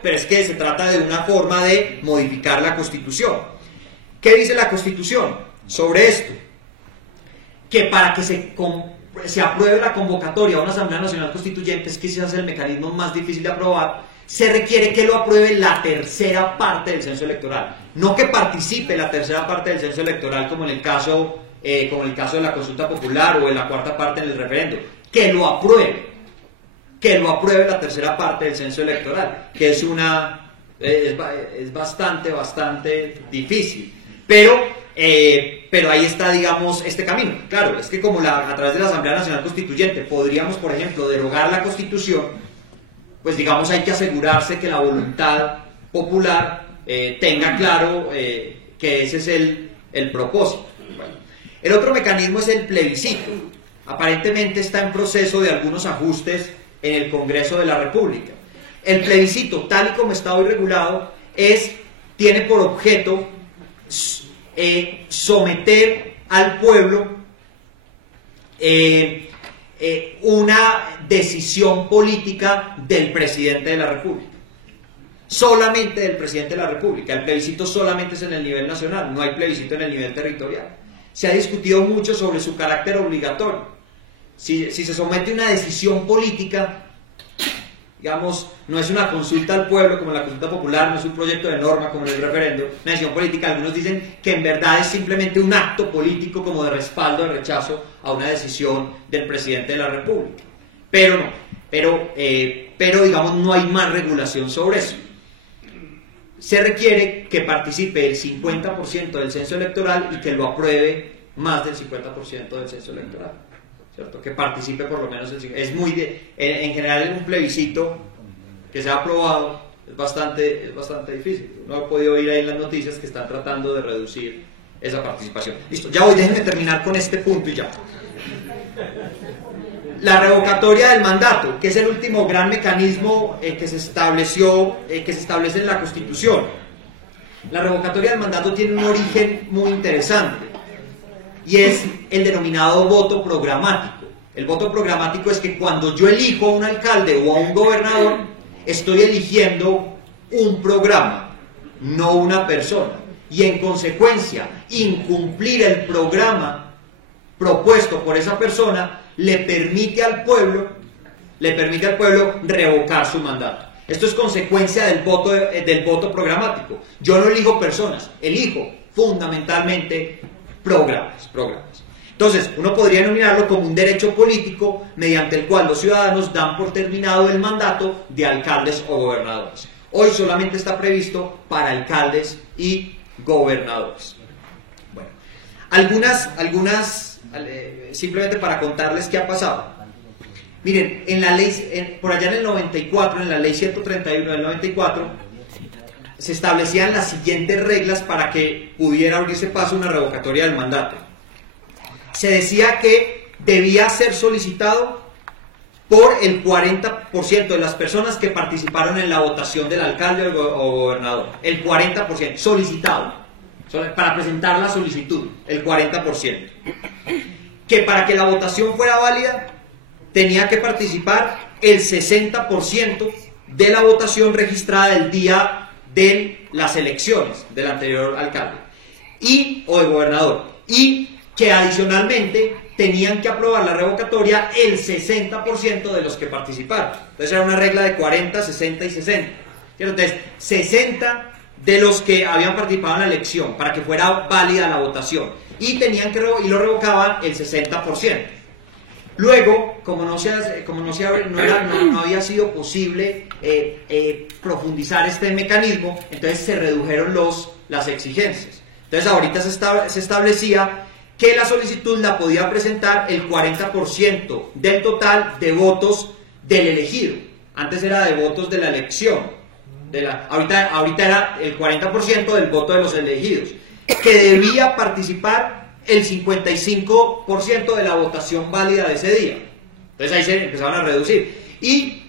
pero es que se trata de una forma de modificar la Constitución. ¿Qué dice la Constitución sobre esto? Que para que se apruebe la convocatoria a una Asamblea Nacional Constituyente, es que ese es el mecanismo más difícil de aprobar, se requiere que lo apruebe la tercera parte del censo electoral. No que participe la tercera parte del censo electoral como en el caso de la consulta popular o en la cuarta parte en el referéndum. Que lo apruebe la tercera parte del censo electoral, que es bastante difícil, pero ahí está, digamos, este camino. Claro, es que como a través de la Asamblea Nacional Constituyente podríamos, por ejemplo, derogar la Constitución, pues digamos hay que asegurarse que la voluntad popular tenga claro que ese es el propósito. Bueno, el otro mecanismo es el plebiscito. Aparentemente está en proceso de algunos ajustes en el Congreso de la República. El plebiscito, tal y como está hoy regulado, tiene por objeto someter al pueblo una decisión política del presidente de la República. Solamente del presidente de la República. El plebiscito solamente es en el nivel nacional, no hay plebiscito en el nivel territorial. Se ha discutido mucho sobre su carácter obligatorio. si se somete a una decisión política, digamos, no es una consulta al pueblo como la consulta popular, no es un proyecto de norma como el referendo, una decisión política, algunos dicen que en verdad es simplemente un acto político como de respaldo, de rechazo a una decisión del presidente de la República. Pero no, pero digamos no hay más regulación sobre eso. Se requiere que participe el 50% del censo electoral y que lo apruebe más del 50% del censo electoral, ¿cierto? Que participe por lo menos el 50%. Es muy en general un plebiscito que se ha aprobado es bastante difícil. No he podido oír ahí en las noticias que están tratando de reducir esa participación. Listo, ya voy, déjenme terminar con este punto y ya. La revocatoria del mandato, que es el último gran mecanismo que se establece en la Constitución. La revocatoria del mandato tiene un origen muy interesante y es el denominado voto programático. El voto programático es que cuando yo elijo a un alcalde o a un gobernador, estoy eligiendo un programa, no una persona, y en consecuencia, incumplir el programa propuesto por esa persona le permite al pueblo revocar su mandato. Esto es consecuencia del voto programático. Yo no elijo personas, elijo fundamentalmente programas. Entonces, uno podría denominarlo como un derecho político mediante el cual los ciudadanos dan por terminado el mandato de alcaldes o gobernadores. Hoy solamente está previsto para alcaldes y gobernadores. Bueno, algunas simplemente para contarles qué ha pasado. Miren, en la ley, por allá en el 94, en la ley 131 del 94, se establecían las siguientes reglas para que pudiera abrirse paso una revocatoria del mandato. Se decía que debía ser solicitado por el 40% de las personas que participaron en la votación del alcalde o gobernador. El 40%, solicitado. Para presentar la solicitud, el 40%. Que para que la votación fuera válida, tenía que participar el 60% de la votación registrada el día de las elecciones del anterior alcalde o de gobernador. Y que adicionalmente tenían que aprobar la revocatoria el 60% de los que participaron. Entonces era una regla de 40, 60 y 60. Entonces, 60 de los que habían participado en la elección para que fuera válida la votación y lo revocaban el 60%. Luego, como no había sido posible profundizar este mecanismo, entonces se redujeron las exigencias. Entonces ahorita se establecía que la solicitud la podía presentar el 40% del total de votos del elegido. Antes era de votos de la elección. Ahorita era el 40% del voto de los elegidos, que debía participar el 55% de la votación válida de ese día. Entonces ahí se empezaron a reducir. Y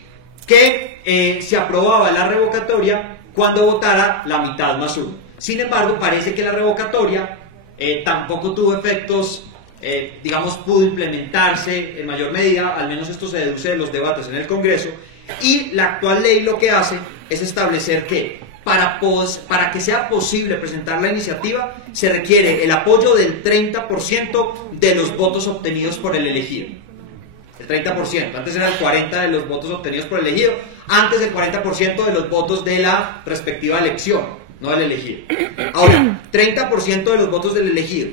que se aprobaba la revocatoria cuando votara la mitad más uno. Sin embargo, parece que la revocatoria tampoco tuvo efectos, pudo implementarse en mayor medida, al menos esto se deduce de los debates en el Congreso, y la actual ley lo que hace es establecer que para que sea posible presentar la iniciativa se requiere el apoyo del 30% de los votos obtenidos por el elegido. El 30%, antes era el 40% de los votos obtenidos por el elegido, antes el 40% de los votos de la respectiva elección, no del elegido. Ahora, 30% de los votos del elegido.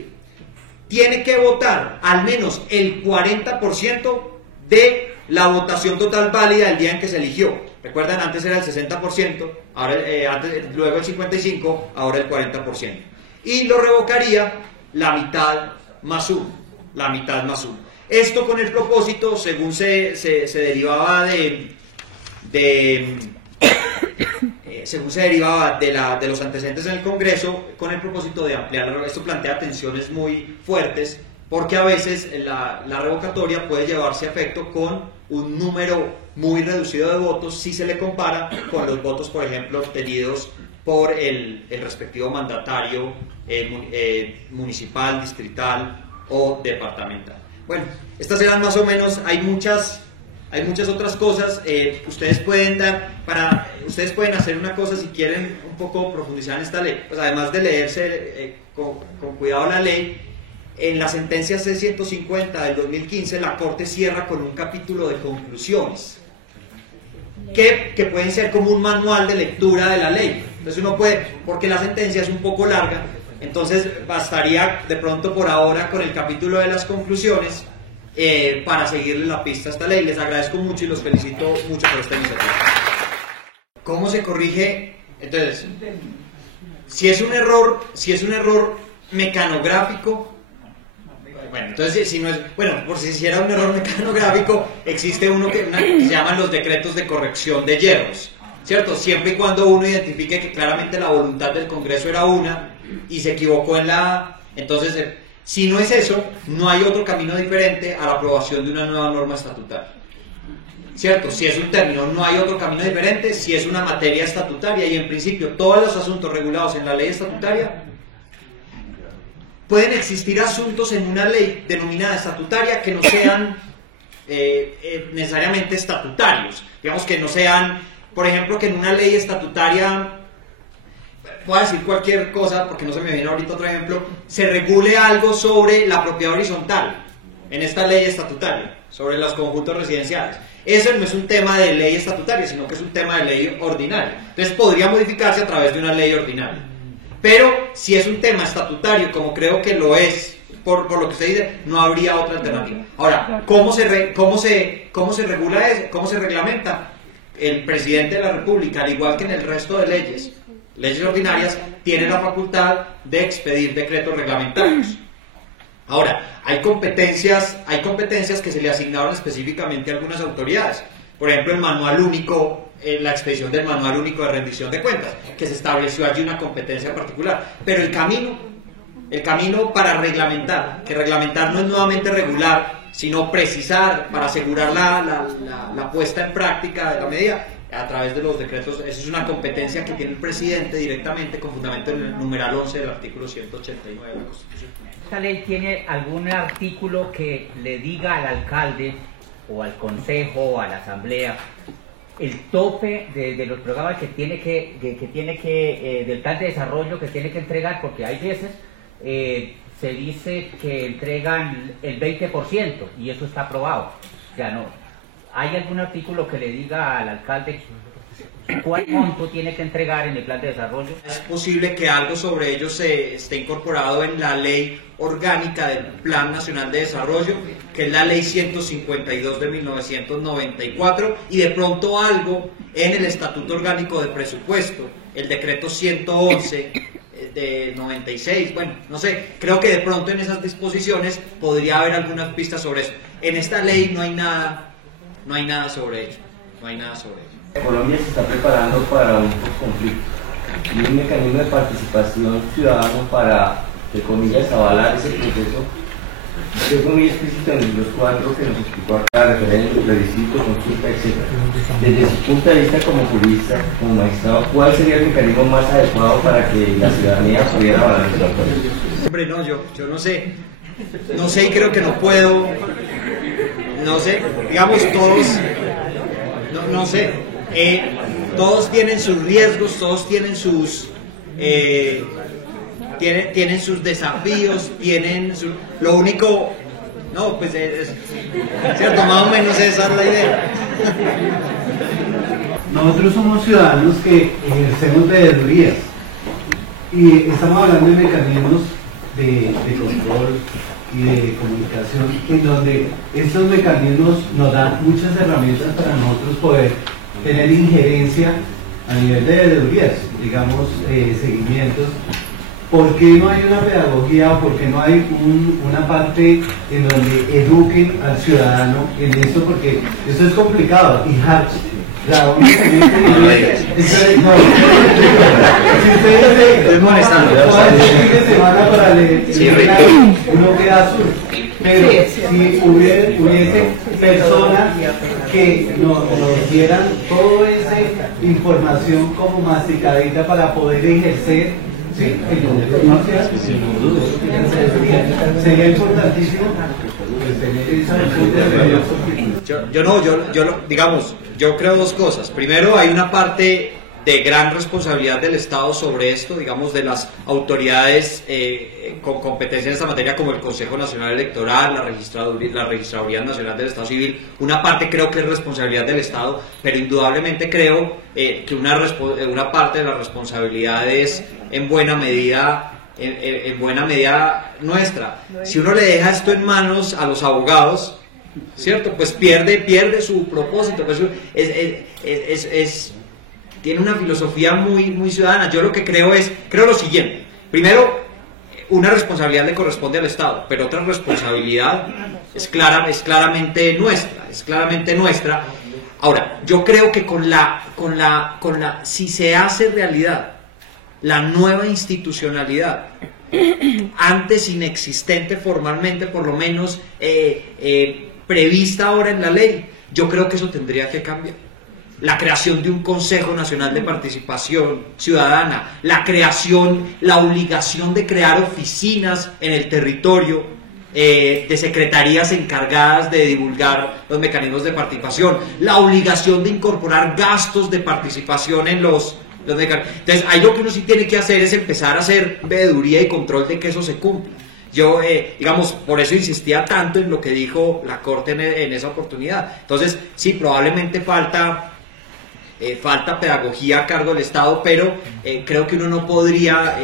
Tiene que votar al menos el 40% de la votación total válida el día en que se eligió. Recuerdan, antes era el 60%, luego el 55%, ahora el 40%. Y lo revocaría la mitad más uno. La mitad más uno. Esto con el propósito, según se derivaba según se derivaba de los antecedentes en el Congreso, con el propósito de ampliarlo. Esto plantea tensiones muy fuertes, porque a veces la revocatoria puede llevarse a efecto con un número muy reducido de votos si se le compara con los votos, por ejemplo, obtenidos por el respectivo mandatario municipal, distrital o departamental. Bueno, estas eran más o menos, hay muchas otras cosas. Ustedes pueden hacer una cosa si quieren un poco profundizar en esta ley, pues además de leerse con cuidado la ley, en la sentencia C-150 del 2015 la Corte cierra con un capítulo de conclusiones que pueden ser como un manual de lectura de la ley. Entonces uno puede, porque la sentencia es un poco larga, entonces bastaría de pronto por ahora con el capítulo de las conclusiones para seguirle la pista a esta ley. Les agradezco mucho y los felicito mucho por esta iniciativa. ¿Cómo se corrige? Entonces, si es un error mecanográfico, bueno, entonces si no es, bueno, por si hiciera un error mecanográfico, existe uno que se llaman los decretos de corrección de yerros, ¿cierto? Siempre y cuando uno identifique que claramente la voluntad del Congreso era una y se equivocó en la... Entonces, si no es eso, no hay otro camino diferente a la aprobación de una nueva norma estatutaria, ¿cierto? Si es un término, no hay otro camino diferente. Si es una materia estatutaria, y en principio todos los asuntos regulados en la ley estatutaria, pueden existir asuntos en una ley denominada estatutaria que no sean necesariamente estatutarios, digamos que no sean, por ejemplo, que en una ley estatutaria, voy a decir cualquier cosa porque no se me viene ahorita otro ejemplo, se regule algo sobre la propiedad horizontal en esta ley estatutaria, sobre los conjuntos residenciales. Eso no es un tema de ley estatutaria, sino que es un tema de ley ordinaria. Entonces podría modificarse a través de una ley ordinaria. Pero si es un tema estatutario, como creo que lo es, por lo que usted dice, no habría otra alternativa. Ahora, ¿cómo se regula eso? ¿Cómo se reglamenta? El presidente de la República, al igual que en el resto de leyes ordinarias, tiene la facultad de expedir decretos reglamentarios. Ahora, hay competencias que se le asignaron específicamente a algunas autoridades. Por ejemplo, el manual único, la expedición del manual único de rendición de cuentas, que se estableció allí una competencia particular. Pero el camino para reglamentar, que reglamentar no es nuevamente regular, sino precisar para asegurar la puesta en práctica de la medida a través de los decretos. Esa es una competencia que tiene el presidente directamente con fundamento en el numeral 11 del artículo 189 de la Constitución. ¿Esta ley tiene algún artículo que le diga al alcalde o al consejo o a la asamblea el tope de los programas que tiene que del plan de desarrollo que tiene que entregar? Porque hay veces se dice que entregan el 20% y eso está aprobado. Ya no. ¿Hay algún artículo que le diga al alcalde cuál monto tiene que entregar en el plan de desarrollo? Es posible que algo sobre ello esté incorporado en la ley orgánica del Plan Nacional de Desarrollo, que es la ley 152 de 1994, y de pronto algo en el Estatuto Orgánico de Presupuesto, el decreto 111 de 96, bueno, no sé, creo que de pronto en esas disposiciones podría haber algunas pistas sobre eso. En esta ley no hay nada sobre ello, Colombia se está preparando para un conflicto y un mecanismo de participación ciudadana para, de comillas, avalar ese proceso. Usted fue muy explícito en los 4 que nos explicó acá, referéndum, plebiscito, consulta, etc. Desde su punto de vista como jurista, como magistrado, ¿cuál sería el mecanismo más adecuado para que la ciudadanía pudiera avalar ese proceso? Hombre, no, yo no sé y creo que no puedo, no sé, digamos todos, no sé. Todos tienen sus riesgos, todos tienen sus tienen sus desafíos, lo único, no, pues es cierto, más o menos esa es la idea. Nosotros somos ciudadanos que ejercemos veedurías y estamos hablando de mecanismos de control y de comunicación, en donde estos mecanismos nos dan muchas herramientas para nosotros poder tener injerencia a nivel de veedurías, digamos, seguimientos. ¿Por qué no hay una pedagogía o por qué no hay una parte en donde eduquen al ciudadano en esto? Porque esto es complicado y Estoy molestando. Semana para leer, uno queda azul. Pero si hubiese personas que nos dieran toda esa información como masticadita para poder ejercer, ¿sí? Sería importantísimo. Digamos, yo creo dos cosas. Primero, hay una parte de gran responsabilidad del Estado sobre esto, digamos, de las autoridades con competencia en esta materia, como el Consejo Nacional Electoral, la Registraduría Nacional del Estado Civil. Una parte creo que es responsabilidad del Estado, pero indudablemente creo que una parte de la responsabilidad es en buena medida nuestra. Si uno le deja esto en manos a los abogados, ¿cierto? Pues pierde su propósito. Pues tiene una filosofía muy ciudadana. Yo lo que creo lo siguiente. Primero, una responsabilidad le corresponde al Estado, pero otra responsabilidad es claramente nuestra. Ahora, yo creo que si se hace realidad la nueva institucionalidad, antes inexistente formalmente, por lo menos prevista ahora en la ley, yo creo que eso tendría que cambiar. La creación de un Consejo Nacional de Participación Ciudadana, la obligación de crear oficinas en el territorio, de secretarías encargadas de divulgar los mecanismos de participación, la obligación de incorporar gastos de participación en los mecanismos. Entonces, ahí lo que uno sí tiene que hacer es empezar a hacer veeduría y control de que eso se cumpla. Yo, digamos, por eso insistía tanto en lo que dijo la Corte en esa oportunidad. Entonces, sí, probablemente falta pedagogía a cargo del Estado, pero creo que uno no podría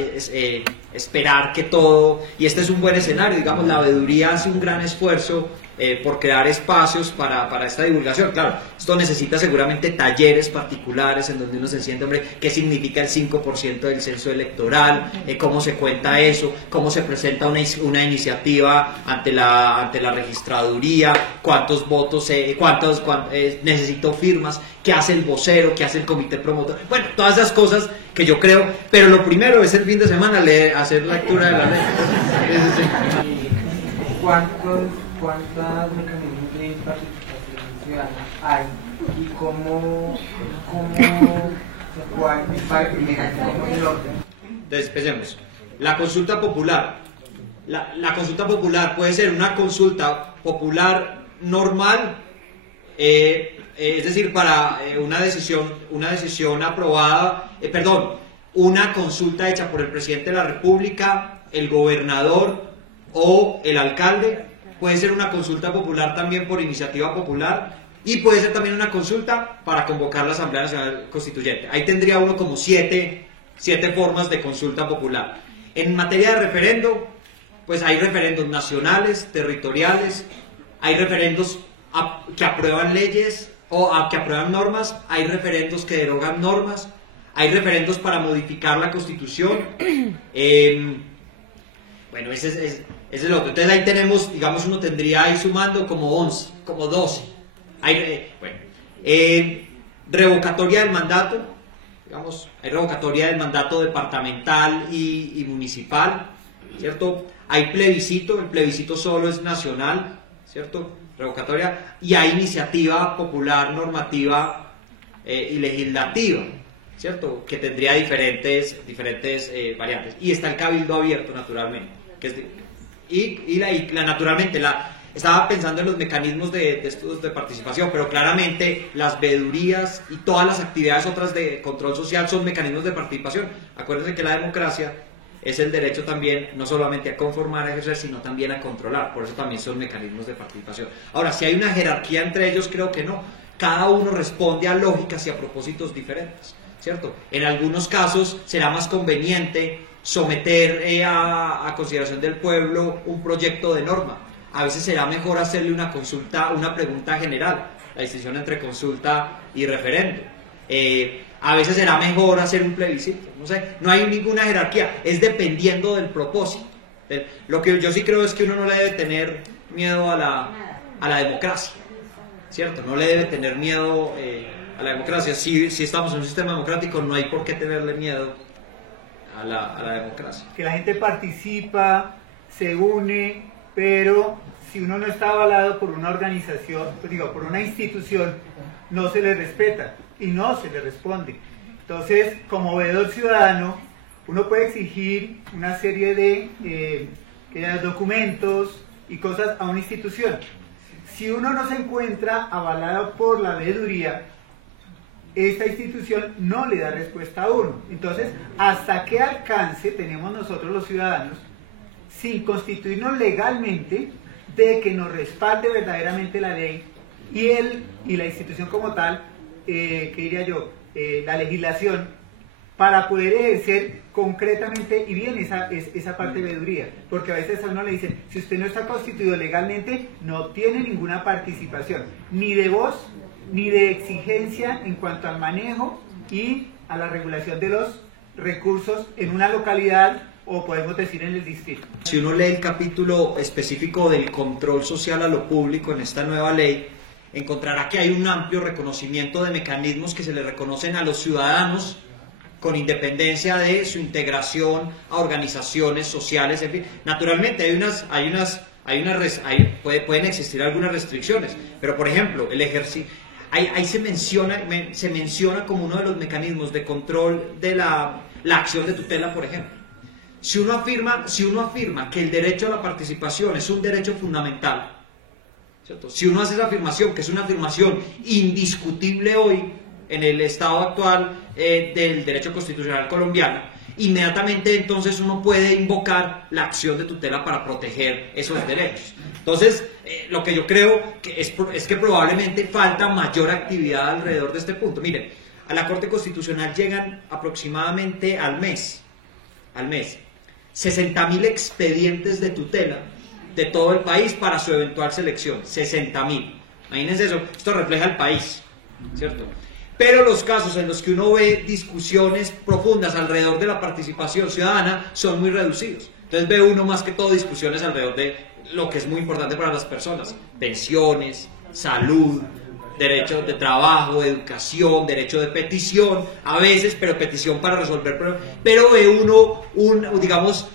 esperar que todo, y este es un buen escenario, digamos, la veeduría hace un gran esfuerzo por crear espacios para esta divulgación. Claro, esto necesita seguramente talleres particulares en donde uno se entiende, hombre, qué significa el 5% del censo electoral, cómo se cuenta eso, cómo se presenta una iniciativa ante la registraduría, cuántos votos, necesito firmas, qué hace el vocero, qué hace el comité promotor, bueno, todas esas cosas que yo creo, pero lo primero es el fin de semana hacer lectura de la ley. ¿Cuántos mecanismos de participación ciudadana hay y cómo el orden? Entonces, empecemos. La consulta popular. La consulta popular puede ser una consulta popular normal, es decir, para una decisión aprobada, una consulta hecha por el presidente de la República, el gobernador o el alcalde. Puede ser una consulta popular también por iniciativa popular, y puede ser también una consulta para convocar la Asamblea Nacional Constituyente. Ahí tendría uno como siete formas de consulta popular. En materia de referendo, pues hay referendos nacionales, territoriales, hay referendos que aprueban leyes o que aprueban normas, hay referendos que derogan normas, hay referendos para modificar la Constitución. Bueno, ese es el otro. Entonces ahí tenemos, digamos, uno tendría ahí sumando como 11, como 12. Revocatoria del mandato, digamos, hay revocatoria del mandato departamental y municipal, ¿cierto? Hay plebiscito, el plebiscito solo es nacional, ¿cierto? Revocatoria, y hay iniciativa popular, normativa y legislativa, ¿cierto? Que tendría diferentes variantes. Y está el cabildo abierto, naturalmente, que es naturalmente estaba pensando en los mecanismos de estudios de participación, pero claramente las veedurías y todas las actividades otras de control social son mecanismos de participación. Acuérdense que la democracia es el derecho también, no solamente a conformar, a ejercer, sino también a controlar. Por eso también son mecanismos de participación. Ahora, si hay una jerarquía entre ellos, creo que no. Cada uno responde a lógicas y a propósitos diferentes, ¿cierto? En algunos casos será más conveniente someter a consideración del pueblo un proyecto de norma. A veces será mejor hacerle una pregunta general, la distinción entre consulta y referendo. A veces será mejor hacer un plebiscito, no sé, no hay ninguna jerarquía, es dependiendo del propósito. Lo que yo sí creo es que uno no le debe tener miedo a la democracia, ¿cierto? No le debe tener miedo a la democracia. Si estamos en un sistema democrático, no hay por qué tenerle miedo a la democracia. Que la gente participa, se une, pero si uno no está avalado por una organización, por una institución, no se le respeta y no se le responde. Entonces, como veedor ciudadano, uno puede exigir una serie de documentos y cosas a una institución. Si uno no se encuentra avalado por la veeduría, esta institución no le da respuesta a uno. Entonces, ¿hasta qué alcance tenemos nosotros los ciudadanos, sin constituirnos legalmente, de que nos respalde verdaderamente la ley y la institución como tal, que diría yo, la legislación, para poder ejercer concretamente y bien esa parte de veeduría? Porque a veces a uno le dicen, si usted no está constituido legalmente, no tiene ninguna participación, ni de voz, ni de exigencia en cuanto al manejo y a la regulación de los recursos en una localidad, o podemos decir en el distrito. Si uno lee el capítulo específico del control social a lo público en esta nueva ley, encontrará que hay un amplio reconocimiento de mecanismos que se le reconocen a los ciudadanos con independencia de su integración a organizaciones sociales, en fin. Naturalmente pueden existir algunas restricciones, pero por ejemplo, el ejercicio, ahí se menciona como uno de los mecanismos de control de la acción de tutela, por ejemplo. Si uno afirma que el derecho a la participación es un derecho fundamental, ¿cierto? Si uno hace esa afirmación, que es una afirmación indiscutible hoy en el estado actual del derecho constitucional colombiano, inmediatamente entonces uno puede invocar la acción de tutela para proteger esos derechos. Entonces, lo que yo creo es que probablemente falta mayor actividad alrededor de este punto. Miren, a la Corte Constitucional llegan aproximadamente al mes 60.000 expedientes de tutela de todo el país para su eventual selección. 60.000. Imagínense eso, esto refleja el país, ¿cierto? Pero los casos en los que uno ve discusiones profundas alrededor de la participación ciudadana son muy reducidos. Entonces ve uno más que todo discusiones alrededor de lo que es muy importante para las personas: pensiones, salud, derecho de trabajo, educación, derecho de petición, a veces, pero petición para resolver problemas. Pero ve uno, digamos,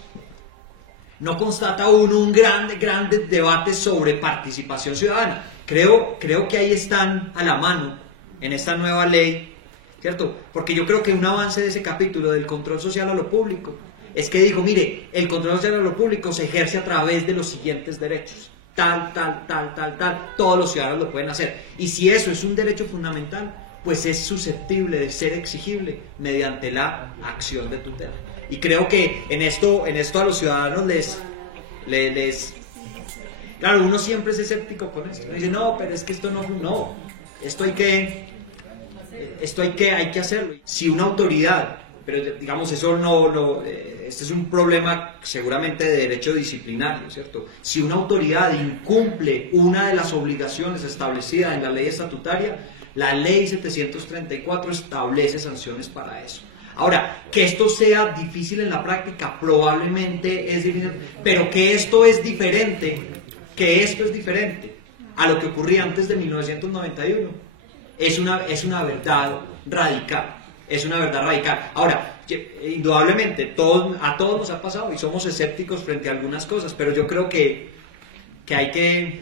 no constata uno un grande debate sobre participación ciudadana. Creo que ahí están a la mano en esta nueva ley, ¿cierto? Porque yo creo que un avance de ese capítulo del control social a lo público es que dijo, mire, el control social a lo público se ejerce a través de los siguientes derechos. Tal, todos los ciudadanos lo pueden hacer. Y si eso es un derecho fundamental, pues es susceptible de ser exigible mediante la acción de tutela. Y creo que en esto a los ciudadanos les claro, uno siempre es escéptico con esto. Dice, no, pero es que esto no, esto hay que hacerlo. Si una autoridad, pero digamos eso este es un problema seguramente de derecho disciplinario, ¿cierto? Si una autoridad incumple una de las obligaciones establecidas en la ley estatutaria, la ley 734 establece sanciones para eso. Ahora, que esto sea difícil en la práctica, probablemente es difícil, pero que esto es diferente a lo que ocurría antes de 1991, es una verdad radical. Es una verdad radical. Ahora, indudablemente, a todos nos ha pasado y somos escépticos frente a algunas cosas, pero yo creo que hay que,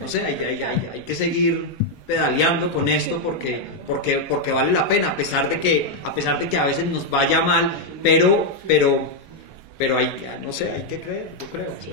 no sé, hay que seguir pedaleando con esto porque vale la pena, a pesar de que a veces nos vaya mal, pero hay que creer, yo creo. ¿Sí?